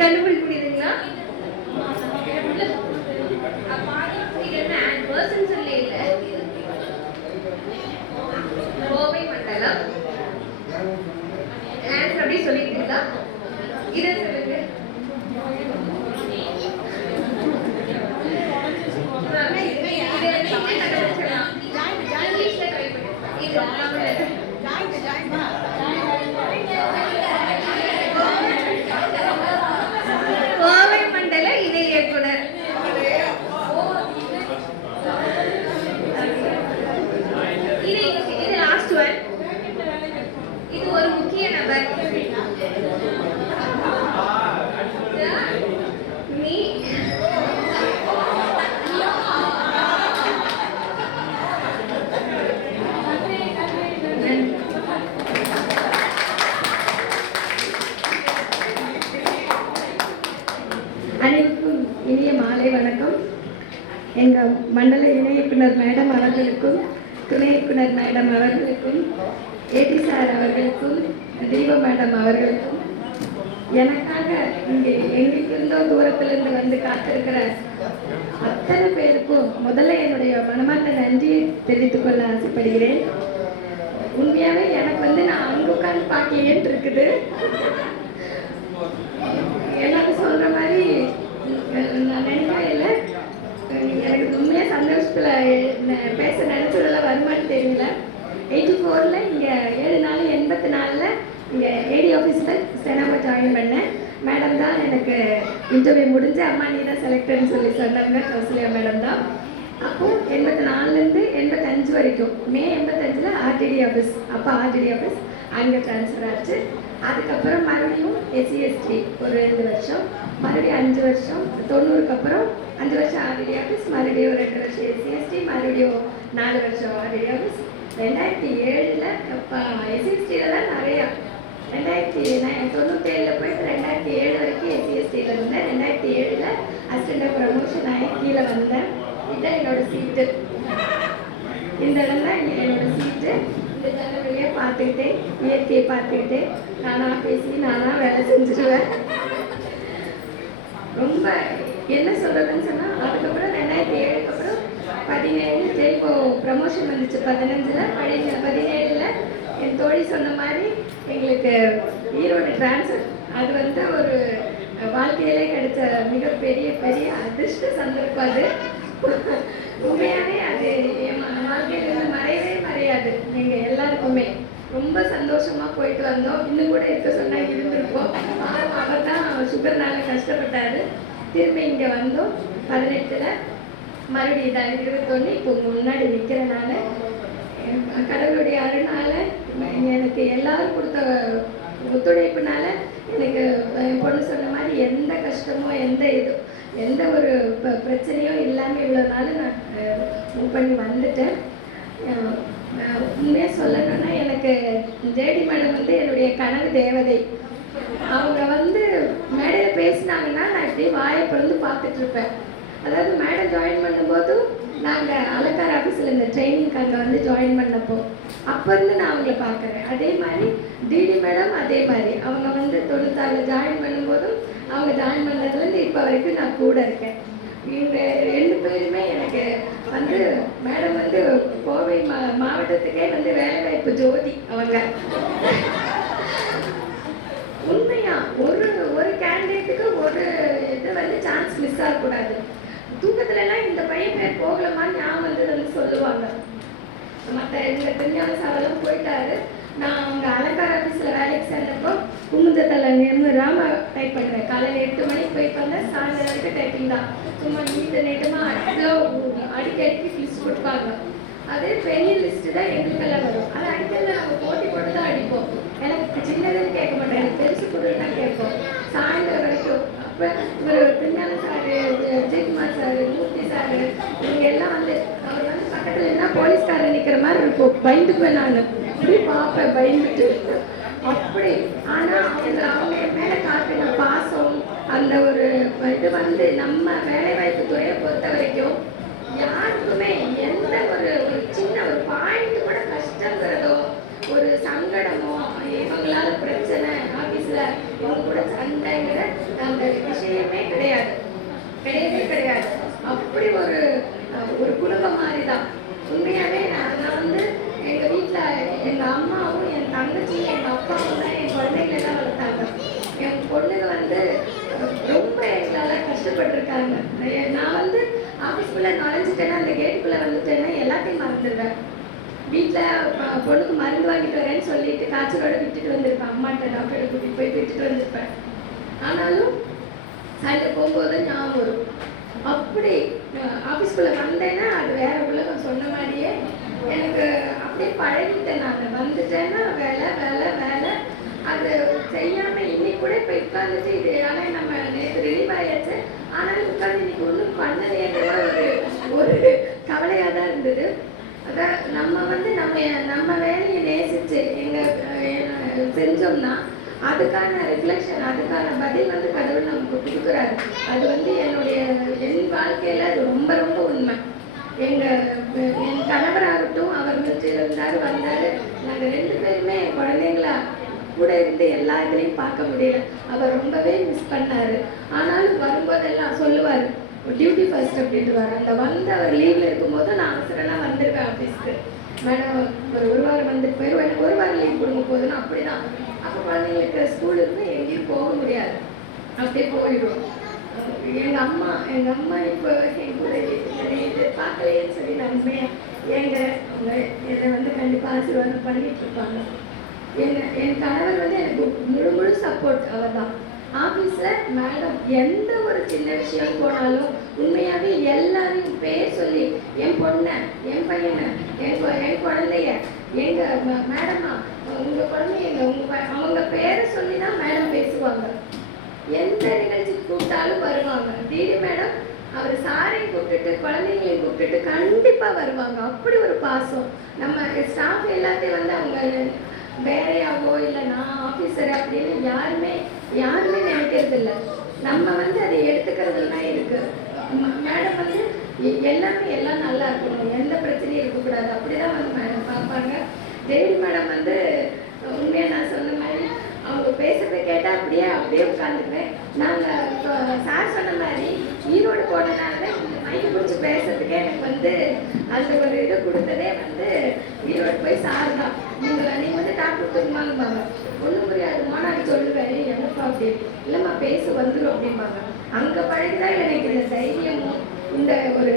கண்டுபிடிக்க முடியுதுங்களா? கோவை மண்டலம். ஆன்சர் அப்படியே சொல்லிட்டீங்களா? இதை சொல்லுங்க. இங்கிலீஷ்ல ட்ரை பண்ணுங்க. கோவை மண்டல இணை இயக்குனர். இது லாஸ்ட் ஒன். இது ஒரு முக்கிய நபர். நீ அனைவருக்கும் இனிய மாலை வணக்கம். எங்கள் மண்டல இணை இயக்குனர் மேடம் அவர்களுக்கும், துணை இயக்குனர் மேடம் அவர்களுக்கும், ஏடி சார் அவர்களுக்கும், தீபா மேடம் அவர்களுக்கும், எனக்காக இங்கே எங்கிருந்தோ தூரத்திலிருந்து வந்து காத்திருக்கிற அத்தனை பேருக்கும் முதல்ல என்னுடைய மனமார்ந்த நன்றியை தெரிவித்துக் கொள்ள ஆசைப்படுகிறேன். உண்மையாகவே எனக்கு வந்து நான் அங்கே உட்காந்து பார்க்கலையேன்னு இருக்குது. எல்லாரும் சொல்கிற மாதிரி நான் நினைக்கவே இல்லை. எனக்கு உண்மையாக சந்தோஷத்தில் பேச நினச்சதெல்லாம் வருமானு தெரியல. 84 இங்கே 7 நாள் 84 இங்கே ஏடி ஆஃபீஸில் ஸ்டெனாவை ஜாயின் பண்ணேன். மேடம் தான் எனக்கு இன்டர்வியூ முடிஞ்சு அம்மா நீ தான் செலக்டட்னு சொல்லி சொன்னாங்க. கௌசல்யா மேடம் தான். அப்போது 84லேருந்து 85 வரைக்கும் மே 85 ஆர்டிடி ஆஃபீஸ், அப்போ ஆர்டிடி ஆஃபீஸ் அங்கே ட்ரான்ஸ்ஃபர் ஆச்சு. அதுக்கப்புறம் மறுபடியும் எஸ்சிஎஸ்டி ஒரு 2 வருஷம், மறுபடியும் 5 வருஷம், 90க்கு அப்புறம் 5 வருஷம் ஆர்டிடி ஆஃபீஸ், மறுபடியும் 2 வருஷம் எஸ்சிஎஸ்டி, மறுபடியும் 4 வருஷம் ஆர்டிடி ஆஃபீஸ். 2007 இப்போ எஸ்சிஎஸ்டியில் தான் நிறையா 1997 போயிட்டு 2007 வரைக்கும் எஸ்சிஎஸ்டியில் இருந்தேன். 2007 அசிஸ்டண்ட் ப்ரமோஷன் ஆகி கீழே வந்தேன். இதுதான் என்னோட சீட்டு. இந்த இடம் தான் என்னோட சீட்டு. இந்த ஜனவரியை பார்த்துக்கிட்டே, இயற்கையை பார்த்துக்கிட்டே நானாக பேசி நானாக வேலை செஞ்சுருவேன். ரொம்ப என்ன சொல்கிறதுன்னு சொன்னால், அதுக்கப்புறம் 2007க்கு அப்புறம் 17 இப்போ ப்ரமோஷன் வந்துச்சு. 17ல் என் தோழி சொன்ன மாதிரி எங்களுக்கு ஈரோடு ட்ரான்ஸ்ஃபர். அது வந்து ஒரு வாழ்க்கையிலே கிடைச்ச மிகப்பெரிய பெரிய அதிர்ஷ்ட சந்தர்ப்பம். அது உண்மையாகவே அது என் வாழ்க்கையிலேருந்து மறையவே மறையாது. எங்கள் எல்லாருக்குமே ரொம்ப சந்தோஷமாக போயிட்டு வந்தோம். இன்னும் கூட இருக்க சொன்னால் இருந்திருப்போம். அவர் தான் சுகர்னால கஷ்டப்பட்டார். திரும்பி இங்கே வந்தோம். 18ல் மறுபடியும் தான் 21 இப்போ முன்னாடி நிற்கிறனால கடவுளுடைய அருளால் எனக்கு எல்லாரும் கொடுத்த ஒத்துழைப்புனால எனக்கு என் பொண்ணு சொன்ன மாதிரி எந்த கஷ்டமோ எந்த ஒரு பிரச்சனையும் இல்லாமல் இவ்வளோ நாள் நான் மூவ் பண்ணி வந்துட்டேன். உண்மையாக சொல்லணும்னா எனக்கு ஜேடி மேடம் வந்து என்னுடைய கனவு தேவதை. அவங்க வந்து மேடையில் பேசினாங்கன்னா நான் இப்படியே வாயை பிறந்து பார்த்துட்டு இருப்பேன். அதாவது மேடம் ஜாயின் பண்ணும்போதும் நாங்கள் அலங்கார ஆஃபீஸில் இந்த ட்ரைனிங்க்கு அங்கே வந்து ஜாயின் பண்ணப்போ அப்போ இருந்து நான் அவங்கள பார்க்குறேன். அதே மாதிரி டிடி மேடம் அதே மாதிரி அவங்க வந்து 96 ஜாயின் பண்ணும்போதும் அவங்க ஜாயின் பண்ணதுலேருந்து இப்போ வரைக்கும் நான் கூட இருக்கேன். இவங்க 2 பேருமே எனக்கு வந்து மேடம் வந்து கோவை மாவட்டத்துக்கே வந்து வேலைவாய்ப்பு ஜோதி. அவங்க உண்மையா ஒரு கேண்டிடேட்டுக்கு ஒரு இது வந்து சான்ஸ் மிஸ் ஆகக்கூடாது. தூக்கத்துலலாம் இந்த பையன் பேர் போகலமான்னு ஞாபகம் வந்து சொல்லுவாங்க. மற்ற எங்கள் திருஞான சாரெல்லாம் போயிட்டாரு. நான் அவங்க அலங்கார ஆஃபீஸில் வேலைக்கு சேர்ந்தப்போ குமுதத்தில் ராம டைப் பண்ணுறேன். காலையில் 8 மணிக்கு போயிட்டு வந்தேன், சாயந்தரம் வரைக்கும் டைப்பிங் தான். சும்மா நீட்டமாக அவ்வளோ அடிக்கடிக்கு லிஸ்ட் கொடுப்பாங்க. அதே பெரிய லிஸ்ட்டு தான் எங்களுக்கெல்லாம் வரும். அது அடிக்கடியில் நம்ம போட்டி போட்டு தான் அடிப்போம். எனக்கு சின்னதுன்னு கேட்க மாட்டேன், எனக்கு பெருசு பொருள் தான் கேட்போம் சாயந்தரம் வரைக்கும். அப்போ இவர் திருஞான சார், விஜயகுமார் சார், மூர்த்தி சார் இவங்க எல்லாம் வந்து அவர் வந்து பக்கத்தில் என்ன போலீஸ்காரர் நிற்கிற மாதிரி இருக்கும். பயந்துக்குவேன் நான், அப்படி பார்ப்பேன் பயந்துட்டு அப்படி. ஆனால் அவங்க என் மேலே காட்டின பாசம், அந்த ஒரு இது வந்து நம்ம வேலைவாய்ப்பு துறையை பொறுத்த வரைக்கும் யாருக்குமே எந்த ஒரு சின்ன ஒரு பாயிண்ட் கூட கஷ்டங்கிறதோ ஒரு சங்கடமோ இவங்களால பிரச்சனை ஆஃபீஸில் இவங்க கூட சண்டைங்கிற அந்த விஷயமே கிடையவே கிடையாது. அப்படி ஒரு குடும்பம் மாதிரி தான். உண்மையாகவே நான் வந்து எங்கள் வீட்டில் எங்கள் அம்மாவும் என் தங்கச்சியும் எங்கள் அப்பாவும் தான் என் குழந்தைங்களெல்லாம் வளர்த்தாங்க. என் பொண்ணுங்க வந்து ரொம்ப எங்களால் கஷ்டப்பட்டுருக்காங்க. நான் வந்து ஆஃபீஸ்க்குள்ளே நுழைஞ்சிட்டேன்னா அந்த கேட்டுக்குள்ளே வந்துட்டேன்னா எல்லாத்தையும் மறந்துடுவேன். வீட்டில் பொண்ணுக்கு மருந்து வாங்கிட்டு வரேன்னு சொல்லிட்டு காய்ச்சலோட விட்டுட்டு வந்திருப்பேன். அம்மாட்ட டாக்டரை கூட்டிகிட்டு போய் விட்டுட்டு வந்திருப்பேன். ஆனாலும் சாயந்தரம் போகும்போது ஞாபகம் வரும். அப்படி ஆஃபீஸ்க்குள்ளே வந்தேன்னா அது வேற உலகம். சொன்ன மாதிரியே எனக்கு அப்படியே பழகிட்டேன். நான் வந்துட்டேன்னா வேலை வேலை வேலை அது செய்யாமல் இன்னைக்கு கூட இப்போ உட்காந்துட்டு இது. ஆனால் நம்ம நேற்று ரிலீவ் ஆயாச்சு, ஆனாலும் உட்காந்து இன்னைக்கு ஒன்றும் பண்ணலையேங்கிற ஒரு கவலையாக தான் இருந்தது. அதான் நம்ம வந்து நம்ம வேலையை நேசித்து செஞ்சோம்னா அதுக்கான ரிஃப்ளெக்ஷன், அதுக்கான பதில் வந்து கடவுள் நமக்கு கொடுக்குறாரு. அது வந்து என் வாழ்க்கையில் அது ரொம்ப ரொம்ப உண்மை. என் கணவராகட்டும், அவர் மிலிட்டரியில் இருந்தார் வந்தார். நாங்கள் 2 பேருமே குழந்தைங்களா கூட இருந்து எல்லா இதுலேயும் பார்க்க முடியல. அவர் ரொம்பவே மிஸ் பண்ணார். ஆனாலும் வரும்போதெல்லாம் சொல்லுவார் டியூட்டி ஃபர்ஸ்ட் அப்படின்ட்டு வர. அந்த வந்து அவர் லீவில் இருக்கும்போது நான் அவசரம்லாம் வந்திருக்கேன் ஆஃபீஸ்க்கு. மேடம் ஒரு வாரம் வந்துட்டு போயிடுவோம், எனக்கு 1 வாரம் லீவ் கொடுங்க போதுன்னு. அப்படி தான். அப்போ குழந்தைங்களுக்கு ஸ்கூல் இருந்து எங்கேயும் போக முடியாது, அப்படியே போயிடும். எங்கள் அம்மா இப்போ என் கூட இது பார்க்கலையேன்னு சொல்லி நான் உண்மையாக என்னை வந்து கண்டிப்பாக ஆசீர்வாதம் பண்ணிட்டு இருப்பாங்க. என் கணவர் வந்து எனக்கு முழு சப்போர்ட். அவர் தான் ஆஃபீஸில் மேடம் எந்த ஒரு சின்ன விஷயம் போனாலும் உண்மையாகவே எல்லாரையும் பேர் சொல்லி என் பொண்ணை, என் பையனை, என் குழந்தைய, எங்கள் மேடமா உங்கள் குழந்தைங்க அவங்க பேரை சொல்லி தான் மேடம் பேசுவாங்க. எந்த நிகழ்ச்சி கூப்பிட்டாலும் வருவாங்க. டிடி மேடம் அவர் சாரையும் கூப்பிட்டுட்டு குழந்தைங்களையும் கூப்பிட்டுட்டு கண்டிப்பாக வருவாங்க. அப்படி ஒரு பாசம். நம்ம ஸ்டாஃப் எல்லாத்தையும் வந்து அவங்க வேறையாவோ இல்லை நான் ஆஃபீஸர் அப்படின்னு யாருமே நினைக்கிறது இல்லை. நம்ம வந்து அதை எடுத்துக்கிறதுல தான் இருக்கு. மேடம் வந்து எல்லாம் நல்லா இருக்கணும், எந்த பிரச்சனையும் இருக்கக்கூடாது, அப்படிதான் வந்து மேடம் பார்ப்பாங்க. தேவி மேடம் வந்து உண்மையாக நான் சொன்ன மாதிரி அவங்க பேசுறதை கேட்டால் அப்படியே உட்காந்துக்குவேன். நாங்கள் சார் சொன்ன மாதிரி ஈரோடு போனதுனால இந்த மைக்கு பிடிச்சி பேசுறதுக்கே எனக்கு வந்து அந்த ஒரு இது கொடுத்ததே வந்து ஈரோடு போய் சார் தான். நீங்கள் வந்து டாக்டர் கொடுத்துருமாங்கம்பாங்க. ஒன்றும் புரியாது, மாநாடு சொல்லுவாரு என்னப்பா அப்படி இல்லைம்மா பேச வந்துடும் அப்படிம்பாங்க. அங்கே பழகிதான் எனக்கு இந்த தைரியமும் இந்த ஒரு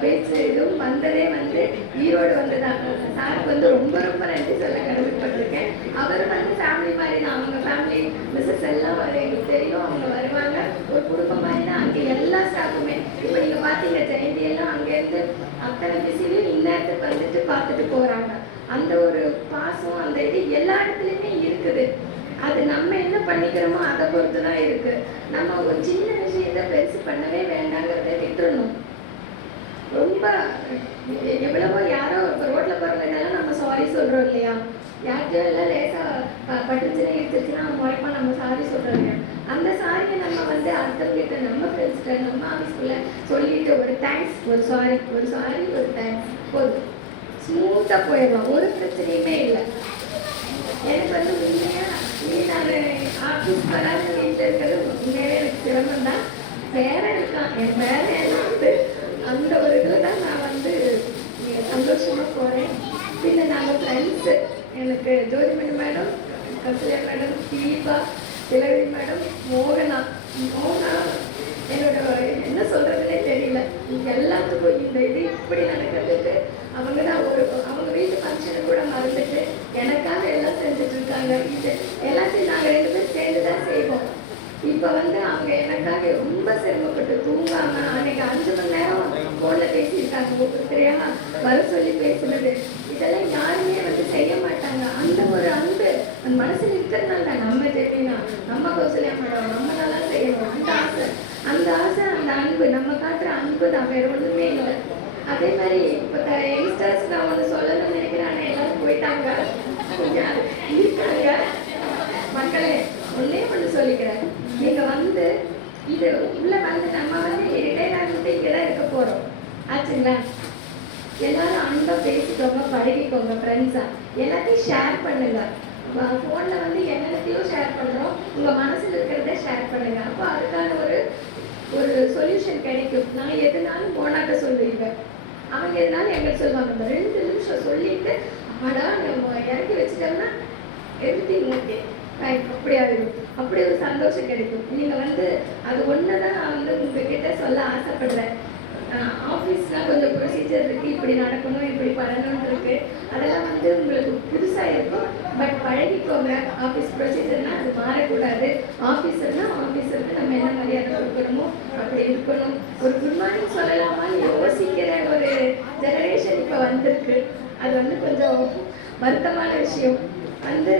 பேச்சு இதுவும் வந்ததே வந்து ஈரோடு வந்ததாங்க. சாருக்கு வந்து ரொம்ப ரொம்ப நன்றி சொல்ல கடமைப்பட்டிருக்கேன். அவர் வந்து ஃபேமிலி மாதிரி தான். அவங்க ஃபேமிலி மிஸ்ஸஸ் எல்லாம் எங்களுக்கு தெரியும். அவங்க வருவாங்க, ஒரு குடும்பம் மாதிரி தான். அங்கே எல்லா ஸ்டாஃபுமே இப்போ நீங்கள் பார்த்தீங்க ஜெயந்தியெல்லாம் அங்கேருந்து அத்தனை பிஸிலையும் இந்நேரத்துக்கு வந்துட்டு பார்த்துட்டு போகிறாங்க. அந்த ஒரு பாசம் அந்த இது எல்லா இடத்துலையுமே இருக்குது. அது நம்ம என்ன பண்ணிக்கிறோமோ அதை பொறுத்து தான் இருக்குது. நம்ம ஒரு சின்ன விஷயத்தை பெருசு பண்ணவே வேண்டாங்கிறத விட்டுறணும். ரொம்ப எவ்வளவோ யாரோ ரோட்டில் யார்கிட்டயும் எல்லாம் லேசாக பட்டுச்சுன்னா இருந்துச்சுன்னா முறைப்பாக நம்ம சாரி சொல்கிறாங்க. அந்த சாரியை நம்ம வந்து அடுத்தவங்கிட்ட நம்ம ஃப்ரெண்ட்ஸ்கிட்ட நம்ம ஆஃபீஸ்க்குள்ளே சொல்லிட்டு ஒரு தேங்க்ஸ், ஒரு சாரி, ஒரு தேங்க்ஸ் போதும், ஸ்மூத்தாக போயிடலாம், ஒரு பிரச்சனையுமே இல்லை. எனக்கு வந்து உண்மையாக நான் ஆஃபீஸ் வராது வீட்டில் இருக்கிறது உண்மையாகவே எனக்கு சிரமம் தான். பேரன் இருக்கான், என் பேரன் எல்லாம் வந்து அந்த ஒரு இதில் தான் நான் வந்து சந்தோஷமாக போகிறேன். பின்ன நாங்கள் ஃப்ரெண்ட்ஸு, எனக்கு Jothimani madam, Kousalya madam, Deepa, Thilagari madam, மோகனா என்னோட என்ன சொல்கிறதுனே தெரியல. எல்லாத்துக்கும் இந்த இது இப்படி நடக்கிறதுக்கு அவங்க தான் அவங்க வீட்டு ஃபங்க்ஷனை கூட மறந்துட்டு எனக்காக எல்லாம் செஞ்சுட்டு இருக்காங்க. இது எல்லாத்தையும் நாங்கள் 2 பேரும் சேர்ந்து தான் செய்வோம். இப்போ வந்து அவங்க எனக்காக ரொம்ப சிரமப்பட்டு தூங்காமல் அன்னைக்கு 5 மணி நேரம் ஃபோனில் பேசியிருக்காங்க. ஒவ்வொருத்தரையா வர சொல்லி பேசுனது இதெல்லாம் யாருமே வந்து செய்ய மாட்டாங்க. அந்த ஒரு அன்பு அந்த மனசில் இருக்கிறதுனால நம்ம ஜெமினா, நம்ம கௌசல்யா மேடம் நம்ம நல்லா செய்யணும் அந்த ஆசை அந்த அன்பு நம்ம காட்டுற அன்பு தான், வேற ஒன்றுமே இல்லை. அதே மாதிரி இப்போ யங்ஸ்டர்ஸ் நான் ஒன்று சொல்லணும்னு நினைக்கிறேன். ஆனால் எல்லாரும் போயிட்டாங்க, இருக்காங்க. மக்களே ஒன்று சொல்லிக்கிறேன், நீங்கள் வந்து இது உள்ள வந்து நம்ம வந்து ரிட்டையர் ஆகிட்டு இங்கே தான் இருக்க போகிறோம் ஆச்சுங்களா. எல்லாரும் அன்பை பேசிக்கோங்க, பழகிக்கோங்க, ஃப்ரெண்ட்ஸாக எல்லாத்தையும் ஷேர் பண்ணுங்க. ஃபோனில் வந்து என்னென்னத்தையும் ஷேர் பண்ணுறோம், உங்கள் மனசில் இருக்கிறத ஷேர் பண்ணுங்க. அப்போ அதுக்கான ஒரு சொல்யூஷன் கிடைக்கும். நான் எதுனாலும் போனாட்ட சொல்லுவேன், அவங்க எதுனாலும் எங்களுக்கு சொல்லுவாங்க. அந்த 2 நிமிஷம் சொல்லிட்டு அடா நம்ம இறக்கி வச்சுட்டோம்னா எவ்ரிதிங் ஓகே அப்படி ஒரு சந்தோஷம் கிடைக்கும். நீங்கள் வந்து அது ஒன்று தான் நான் வந்து உங்ககிட்ட சொல்ல ஆசைப்படுறேன். ஆஃபீஸ்லாம் கொஞ்சம் ப்ரொசீஜர் இருக்குது, இப்படி நடக்கணும், இப்படி பண்ணணும்னு இருக்குது. அதெல்லாம் வந்து உங்களுக்கு புதுசாக இருக்கும், பட் பழகிக்கோங்க. ஆஃபீஸ் ப்ரொசீஜர்னால் அது மாறக்கூடாது. ஆஃபீஸருக்கு நம்ம என்ன மரியாதை கொடுக்கணுமோ அப்படி இருக்கணும். ஒரு குட் மார்னிங் சொல்லலாமான்னு யோசிக்கிற ஒரு ஜெனரேஷன் இப்போ வந்திருக்கு. அது வந்து கொஞ்சம் வருத்தமான விஷயம். வந்து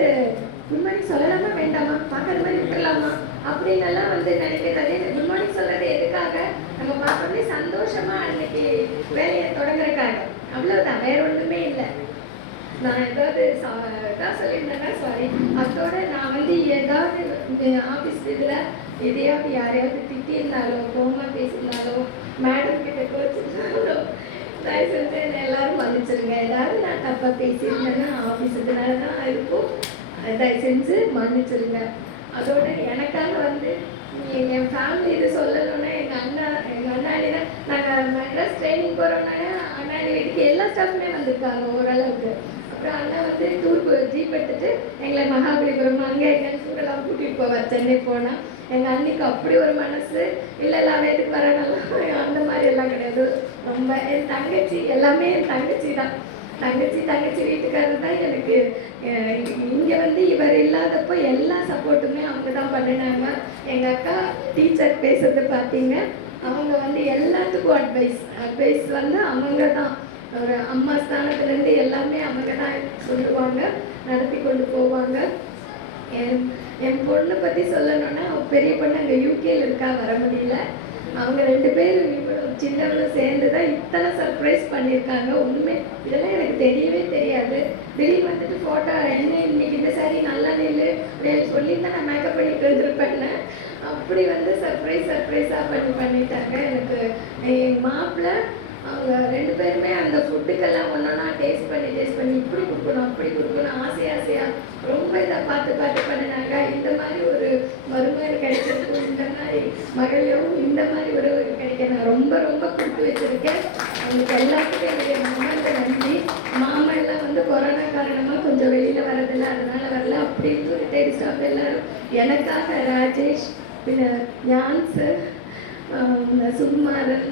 குட் மார்னிங் சொல்லலாமா வேண்டாமா, பார்க்குற மாதிரி விட்டுலாமா அப்படின்னெல்லாம் வந்து நினைக்கிறது. குட் மார்னிங் சொல்கிறது எதுக்காக, நம்ம பார்க்கறதே சந்தோஷமாக அன்னைக்கு வேலையை தொடங்குறதுக்காக, அவ்வளோதான், வேற ஒன்றுமே இல்லை. நான் ஏதாவது சொல்லியிருந்தேன்னா சாரி. அதோட நான் வந்து ஏதாவது ஆஃபீஸ் இதில் எதையாவது யாரையாவது திட்டியிருந்தாலோ, கோமா பேசியிருந்தாலோ, மேடம் கிட்ட கோச்சிருந்தாலோ தயவு செஞ்சு என்ன எல்லாரும் மன்னிச்சிருங்க. ஏதாவது நான் தப்பாக பேசியிருந்தேன்னா ஆஃபீஸ் இதனால தான் இருக்கும், தயவு செஞ்சு மன்னிச்சிருங்க. அதோட எனக்காக வந்து என் ஃபேமிலி இது சொல்லணும்னா எங்கள் அண்ணாடி தான். நாங்கள் மெட்ராஸ் ட்ரைனிங் போகிறோம்னா அண்ணாடி வீட்டுக்கு எல்லா ஸ்டாஃப்மே வந்திருக்காங்க ஓரளவுக்கு. அப்புறம் அண்ணா வந்து டூருக்கு ஜீப் எடுத்துட்டு எங்களை மகாபலிபுரம் அங்கே எங்கள் டூரெல்லாம் கூட்டிகிட்டு போவார். சென்னை போனால் எங்கள் அன்னைக்கு அப்படி ஒரு மனசு இல்லை எதுக்கு வரனாலும் அந்த மாதிரி எல்லாம் கிடையாது. ரொம்ப என் தங்கச்சி எல்லாமே என் தங்கச்சி தான். தங்கச்சி வீட்டுக்காரர் தான் எனக்கு. இங்கே வந்து இவர் இல்லாதப்போ எல்லா சப்போர்ட்டுமே அவங்க தான் பண்ணினாங்க. எங்கள் அக்கா டீச்சர் பேசுறது பார்த்தீங்க, அவங்க வந்து எல்லாத்துக்கும் அட்வைஸ் வந்து அவங்க தான். ஒரு அம்மா ஸ்தானத்துலேருந்து எல்லாமே அவங்க தான் சொல்லுவாங்க, நடத்தி கொண்டு போவாங்க. என் பொண்ணை பற்றி சொல்லணும்னா பெரிய பொண்ணு அங்கே யூகேல இருக்கா, வர முடியல. அவங்க 2 பேரும் இவளும் சின்னவளும் சேர்ந்து தான் இத்தனை சர்ப்ரைஸ் பண்ணியிருக்காங்க. உண்மை இதெல்லாம் எனக்கு தெரியவே தெரியாது. திடீர்னு வந்துட்டு ஃபோட்டோ என்ன இன்னைக்கு இந்த சாரி நல்லா நில்லு சொல்லியிருந்தா நான் மேக்கப் பண்ணிட்டு வந்துருப்பேன்னு அப்படி வந்து சர்ப்ரைஸாக பண்ணிட்டாங்க. எனக்கு எங்கள் மாப்பிள்ளை அவங்க 2 பேருமே அந்த ஃபுட்டுக்கெல்லாம் ஒன்றா டேஸ்ட் பண்ணி இப்படி கொடுக்கணும் அப்படி கொடுக்கணும் ஆசையாக ரொம்ப இதை பார்த்து பண்ணினாங்க. இந்த மாதிரி ஒரு மருமகன் கிடைச்சிருக்கும், இந்த மாதிரி மகளையும் இந்த மாதிரி ஒரு கிடைக்க நான் ரொம்ப கொடுத்து வச்சுருக்கேன். அவங்களுக்கு எல்லாத்துக்கும் என்னுடைய மாமாவுக்கு நன்றி. மாமா எல்லாம் வந்து கொரோனா காரணமாக கொஞ்சம் வெளியில் வரதில்லை, அதனால வரல. அப்படின்னு சொல்லிட்டு ஸ்டாஃப் எல்லாரும் எனக்காக ராஜேஷ், பின்ன ஞான்ஸு, சுகுமாரன்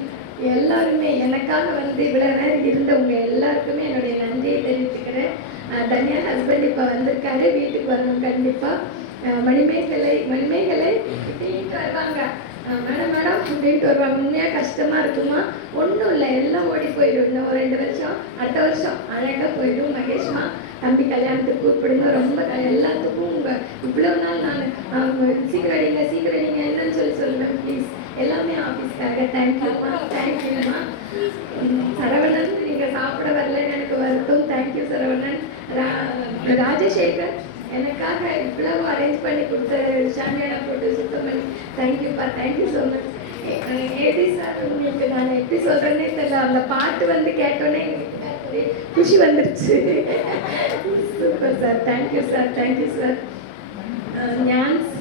எல்லாருமே எனக்காக வந்து இவ்வளோ நேரம் இருந்தவங்க எல்லாருக்குமே என்னுடைய நன்றியை தெரிவித்துக்கிறேன். தனியா ஹஸ்பண்ட் இப்போ வந்திருக்காரு, வீட்டுக்கு வரணும் கண்டிப்பாக. மணிமேகலை இப்படின்ட்டு வருவாங்க, மேடம் அப்படின்ட்டு வருவாங்க. உண்மையாக கஷ்டமாக இருக்குமா? ஒன்றும் இல்லை, எல்லாம் ஓடி போயிடும். இன்னும் ஒரு 2 வருஷம், அடுத்த வருஷம் அழகாக போயிடும். மகேஷ்மா தம்பி கல்யாணத்துக்கு கூப்பிடுங்க. ரொம்ப எல்லாத்துக்கும் இவ்வளோ நாள் நான் சீக்கிரம் என்னன்னு சொல்லுவேன் ப்ளீஸ். எல்லாமே ஆஃபீஸ்க்காக. தேங்க்யூம்மா. சரவணன் நீங்கள் சாப்பிட வரலன்னு எனக்கு வருத்தம். தேங்க்யூ சரவணன். ராஜசேகர் எனக்காக இவ்வளவு அரேஞ்ச் பண்ணி கொடுத்த ஷாமியானா போட்டு சுத்தம் பண்ணி தேங்க்யூப்பா, தேங்க்யூ ஸோ மச். ஏடி சார் உங்களுக்கு நான் எப்படி சொல்கிறேன்னே தெரியல, அந்த பாட்டு வந்து கேட்டோன்னே எங்களுக்கு குஷி வந்துருச்சு. Super sir, thank you sir, thank you sir. Gnans,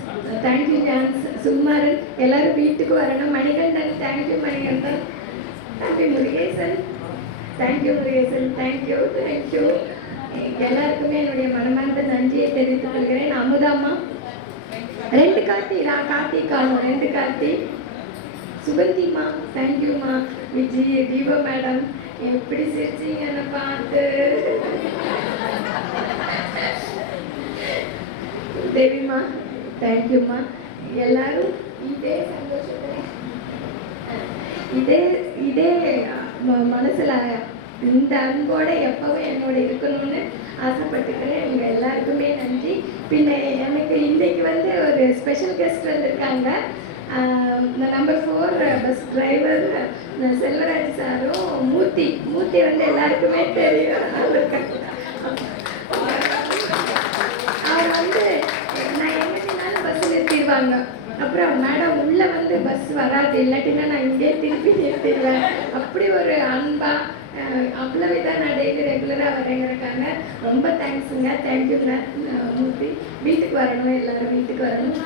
thank you Gnans. Sukumaran, எல்லாரும் வீட்டுக்கு வரணும். Manikandan, thank you Manikandan. Thank you Murugesan, thank you Murugesan, thank you thank you. எல்லாருக்குமே என்னுடைய மனமார்ந்த நன்றியை தெரிவித்துக் கொள்கிறேன். அமுதாம்மா, 2 கார்த்தி, நான் கார்த்தி காணும் 2 கார்த்தி. சுகந்திமா, தேங்க்யூம்மா. விஜய், தீபா மேடம், எப்படி சிரிச்சிங்கன்னு பார்த்து. தேவிமா, தேங்க்யூம்மா. எல்லாரும் இதே சந்தோஷத்துல இதே மனசுல இந்த அன்போட எப்பவும் என்னோட இருக்கணும்னு ஆசைப்பட்டுக்கிறேன். இவங்க எல்லாருக்குமே நன்றி. பின்ன எனக்கு இன்னைக்கு வந்து ஒரு ஸ்பெஷல் கெஸ்ட் வந்திருக்காங்க. நம்பர் 4 பஸ் டிரைவர் செல்வராஜ் சாரும் மூர்த்தி வந்து எல்லாருக்குமே தெரியும். அவர் வந்து நான் எங்கிட்டனாலும் பஸ் நிறுத்திடுவாங்க. அப்புறம் மேடம் உள்ள வந்து பஸ் வராது, இல்லாட்டினா நான் இங்கே திருப்பி நிறுத்திடுவேன். அப்படி ஒரு அன்பா அவ்வளவுதான் நான் டெய்லி ரெகுலராக வரேங்கிறக்காங்க. ரொம்ப தேங்க்ஸுங்க, தேங்க்யூங்க மூர்த்தி. வீட்டுக்கு வரணும், எல்லாரும் வீட்டுக்கு வரணும்.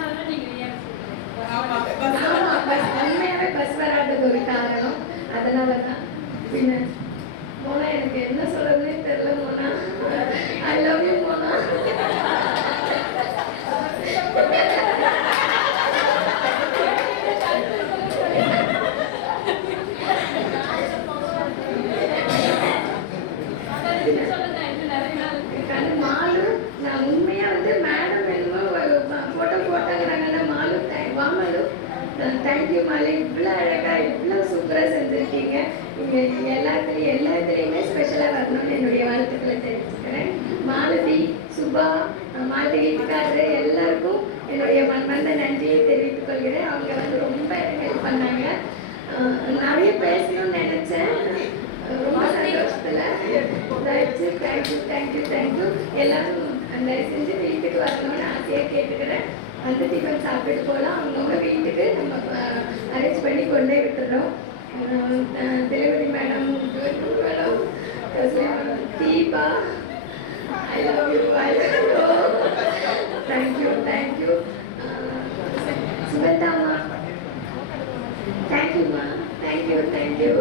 உண்மையாகவே பஸ் வராதது ஒரு காரணம், அதனால தான். பின்ன மோனா, எனக்கு என்ன சொல்றதுன்னே தெரியல Mona. I love you Mona. Malu, நான் உண்மையா வந்து மேடம் என்னமோ போட்டோங்கிறாங்கன்னா மாலு, வாமலு, தேங்க்யூ மாலு. இவ்வளோ அழகா இவ்வளோ சூப்பராக செஞ்சுருக்கீங்க. நீங்கள் எல்லாத்துலேயுமே ஸ்பெஷலாக வரணும்னு என்னுடைய வாழ்த்துக்களை தெரிவிச்சுக்கிறேன். மாலதி, சுபா, மாலதி வீட்டுக்காரரு எல்லாருக்கும் என்னுடைய மனமார்ந்த நன்றியை தெரிவித்துக் கொள்கிறேன். அவங்க வந்து ரொம்ப ஹெல்ப் பண்ணாங்க. நிறைய பேசணும்னு நினச்சேன், ரொம்ப சந்தோஷத்தில். Thank you thank you thank you. எல்லாரும் தயவு செஞ்சு வீட்டுக்கு வரணும்னு ஆசையாக கேட்டுக்கிறேன். வந்து டிஃபன் சாப்பிட்டு போகலாம். அவங்கவுங்க வீட்டுக்கு நம்ம அரேஞ்ச் பண்ணி கொண்டே விட்டுறோம். Thilavathi madam, madam, Deepa, I love you, I love you. Thank you thank you. சுகந்தாம்மா, தேங்க்யூம்மா, thank you thank you.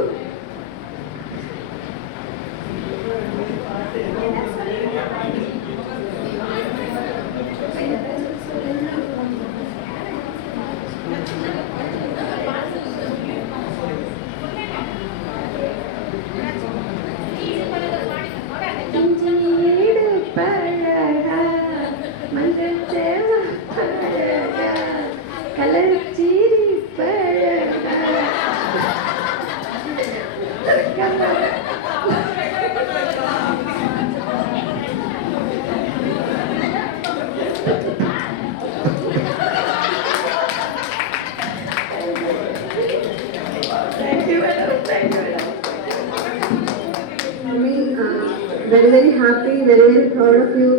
very very happy, very very proud of you.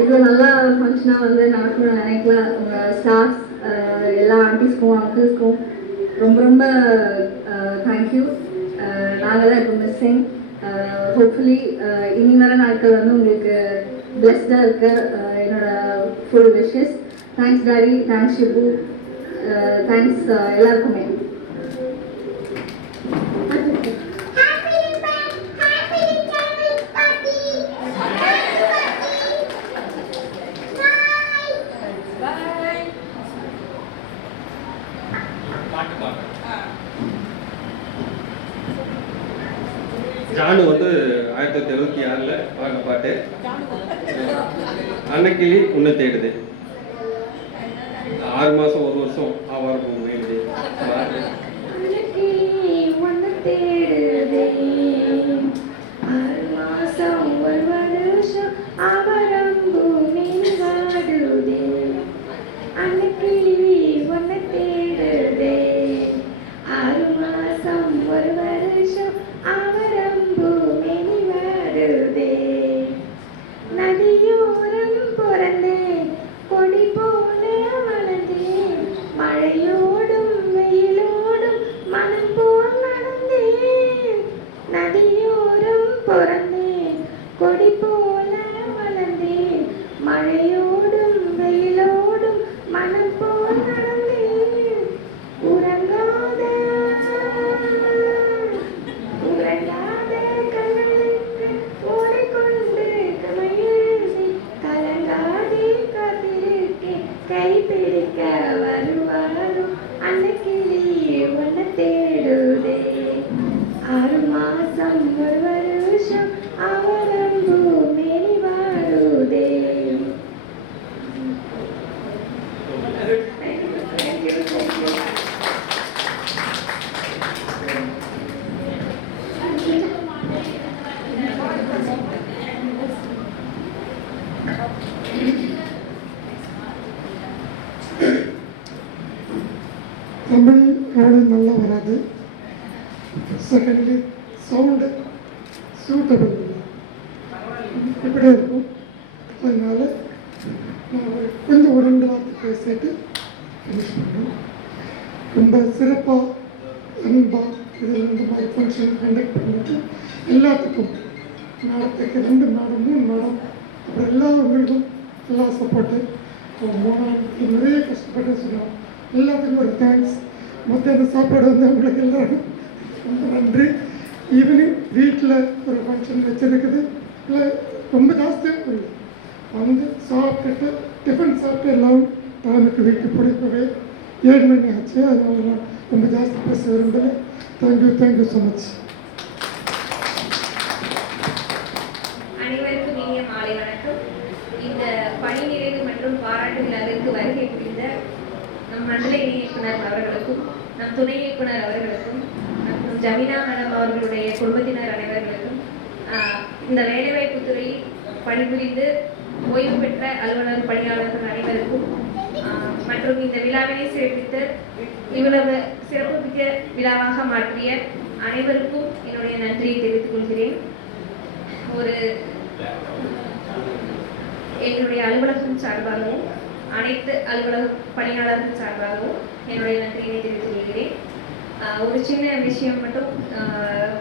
இது நல்ல ஃபங்க்ஷனாக வந்து நடக்கணும்னு நினைக்கல. உங்கள் ஸ்டாஃப்ஸ் எல்லா ஆண்டிஸ்க்கும் அங்கிள்ஸ்க்கும் ரொம்ப ரொம்ப தேங்க்யூ. நாங்கள் தான் இப்போ மிஸ்ஸிங். ஹோப்ஃபுல்லி இனி வர நாட்கள் வந்து உங்களுக்கு பிளெஸ்டாக இருக்க என்னோட full wishes. Thanks daddy, thanks Shibu, thanks எல்லாருக்குமே. ஜானு வந்து 1976 பாடின பாட்டு அன்னக்கிளி உன்னை தேடுது. 6 மாதம் 1 வருஷம் ஆவாரம் போகும் எழுதி செகண்ட்லி சவுண்டு சூட்டபிள் இல்லை, இப்படி இருக்கும். அதனால் நான் கொஞ்சம் ஒரு 2 வார்த்தை பேசிட்டு ஃபினிஷ் பண்ணுறோம். ரொம்ப சிறப்பாக அன்பாக இதில் இந்த மாதிரி ஃபங்க்ஷன் கண்டக்ட் பண்ணிட்டு எல்லாத்துக்கும் மேடத்துக்கு 2 மேடம் 3 மேடம் அப்புறம் எல்லாருக்கும் எல்லா சப்போர்ட்டு 3 நாளைக்கு நிறைய கஷ்டப்பட்டு சொன்னோம். எல்லாத்துக்கும் ஒரு தேங்க்ஸ். மத்தியான சாப்பாடு வந்து அவங்களுக்கு எல்லாரும் ரொம்ப நன்றி. ஈவினிங் வீட்டில் ஒரு ஃபங்க்ஷன் வச்சுருக்குது, இல்லை ரொம்ப ஜாஸ்தியாக இல்லை, வந்து சாப்பிட்டுட்டு டிஃபன் சாப்பிட்டு எல்லாம் தலைமைக்கு வீட்டுக்கு பிடிக்கவே 7 மணி ஆச்சு. அதனால நான் ரொம்ப ஜாஸ்தி பேச விரும்பலை. Thank you so much. அனைவருக்கும் இனிய மாலை வணக்கம். இந்த பணி நிறைவு மற்றும் பாராட்டு விழாவிற்கு வருகை புரிந்த நம் மண்டல இணை இயக்குனர் அவர்களுக்கும், நம் துணை இயக்குனர் அவர்களுக்கும், மற்றும் ஜமீனா மேடம் அவர்களுடைய குடும்பத்தினர் அனைவர்களுக்கும், இந்த வேலைவாய்ப்பு துறையில் பணிபுரிந்து ஓய்வு பெற்ற அலுவலர் பணியாளர்கள் அனைவருக்கும், மற்றும் இந்த விழாவினை சிறப்பித்து இவ்வளவு சிறப்புமிக்க விழாவாக மாற்றிய அனைவருக்கும் என்னுடைய நன்றியை தெரிவித்துக் கொள்கிறேன். எங்களுடைய அலுவலகம் சார்பாகவும் அனைத்து அலுவலக பணியாளர்கள் சார்பாகவும் என்னுடைய நன்றியை தெரிவித்துக் கொள்கிறேன். ஒரு சின்ன விஷயம் மட்டும்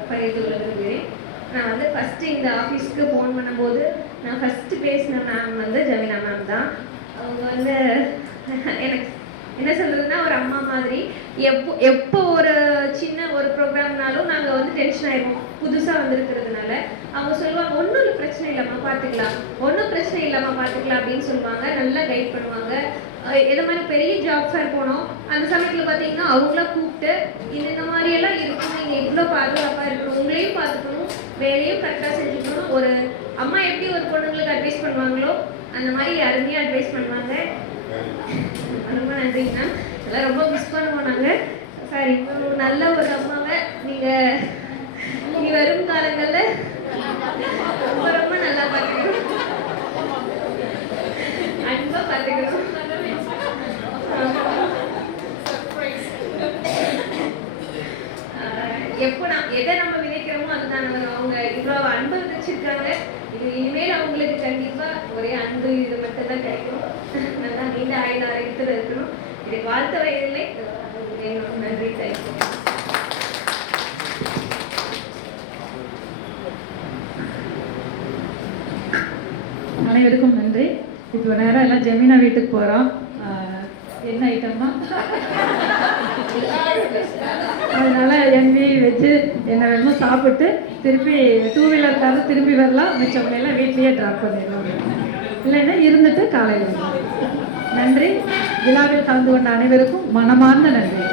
பகிர்ந்து கொள்ள விரும்புகிறேன். நான் வந்து ஃபஸ்ட்டு இந்த ஆஃபீஸ்க்கு ஃபோன் பண்ணும்போது நான் ஃபஸ்ட்டு பேசின மேம் வந்து ஜமீனா மேம் தான். அவங்க வந்து எனக்கு என்ன சொல்கிறதுனா ஒரு அம்மா மாதிரி. எப்போ ஒரு சின்ன ஒரு ப்ரோக்ராம்னாலும் நாங்கள் வந்து டென்ஷன் ஆகிடுவோம், புதுசாக வந்திருக்கிறதுனால. அவங்க சொல்லுவாங்க, ஒன்றும் பிரச்சனை இல்லைம்மா பார்த்துக்கலாம், ஒன்றும் பிரச்சனை இல்லைம்மா பார்த்துக்கலாம் அப்படின்னு சொல்லுவாங்க. நல்லா கைட் பண்ணுவாங்க. எது மாதிரி பெரிய ஜாப் ஃபேர் போனோம், அந்த சமயத்தில் பார்த்தீங்கன்னா அவங்கள கூப்பிட்டு இந்த மாதிரியெல்லாம் இருக்கும், நீங்கள் இவ்வளோ பாதுகாப்பாக இருக்கணும், உங்களையும் பார்த்துக்கணும், வேலையும் கரெக்டாக செஞ்சுக்கணும். ஒரு அம்மா எப்படி ஒரு பொண்ணுங்களுக்கு அட்வைஸ் பண்ணுவாங்களோ அந்த மாதிரி அருமையாக அட்வைஸ் பண்ணுவாங்க. ரொம்ப நன்றிங்கண்ணா. எல்லாம் ரொம்ப மிஸ் பண்ணுவோம் நாங்கள். சார் இப்போ நல்ல ஒரு அம்மாவை நீங்கள் இனி வரும் காலங்களில் ரொம்ப ரொம்ப நல்லா பார்த்துக்கணும், அன்பாக பார்த்துக்கணும். எப்போ எதை நம்ம விதைக்கிறோமோ அதுதான் நம்ம. அவங்க இவ்வளோ அன்பு விதைச்சிருக்காங்க, இது இனிமேல் அவங்களுக்கு கண்டிப்பாக ஒரே அன்பு இது மட்டும்தான் கிடைக்கும். நல்லா நீண்ட ஆயுத ஆரோக்கியத்தில் இருக்கணும். இதை வாழ்த்த வயதில்லை. நன்றி. தேங்க்யூ. அனைவருக்கும் நன்றி. இப்போ நேரம் எல்லாம் ஜெமினா வீட்டுக்கு போகிறோம். என்ன ஐட்டம்மா? அதனால என்வி வச்சு என்ன வேணுமோ சாப்பிட்டு திருப்பி 2 வீலருக்காக திரும்பி வரலாம். மிச்சவங்களெல்லாம் வீட்லேயே ட்ராப் பண்ணிடலாம், இல்லைன்னா இருந்துட்டு காலையில் வரலாம். நன்றி. விழாவில் கலந்து கொண்ட அனைவருக்கும் மனமார்ந்த நன்றி.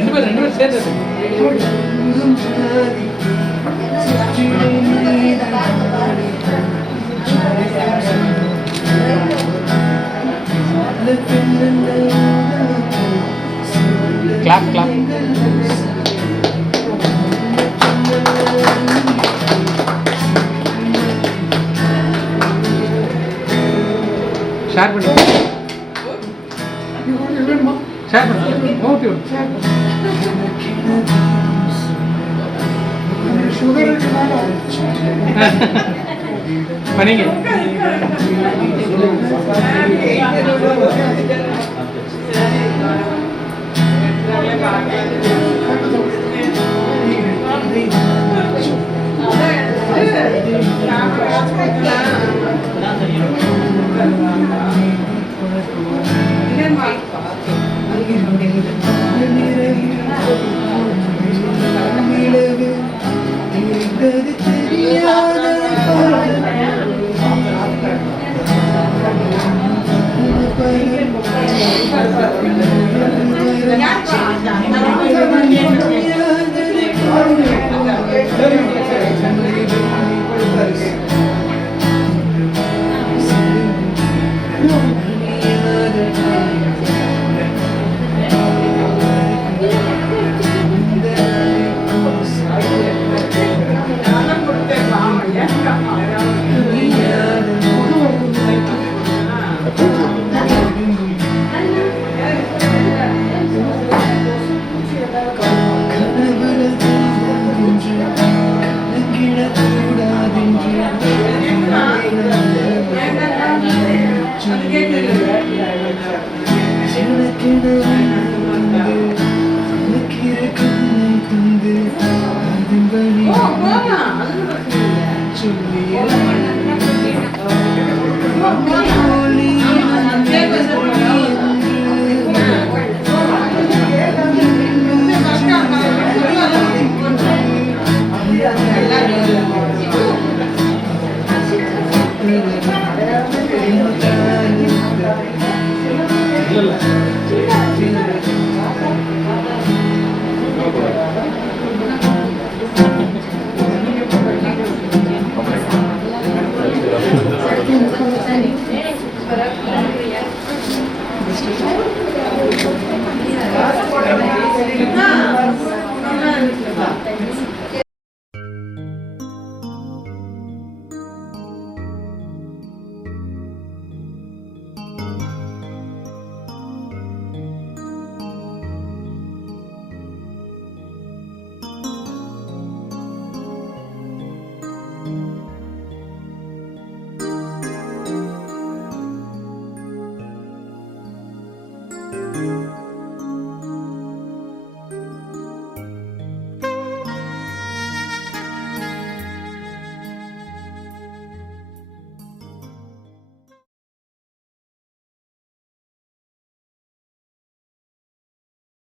ரெண்டு பேரும் சேர்ந்தது கிளாப் கிளாப் ஷேர் பண்ணி ஷேர் பண்ணி ஓகே பண்ணீங்க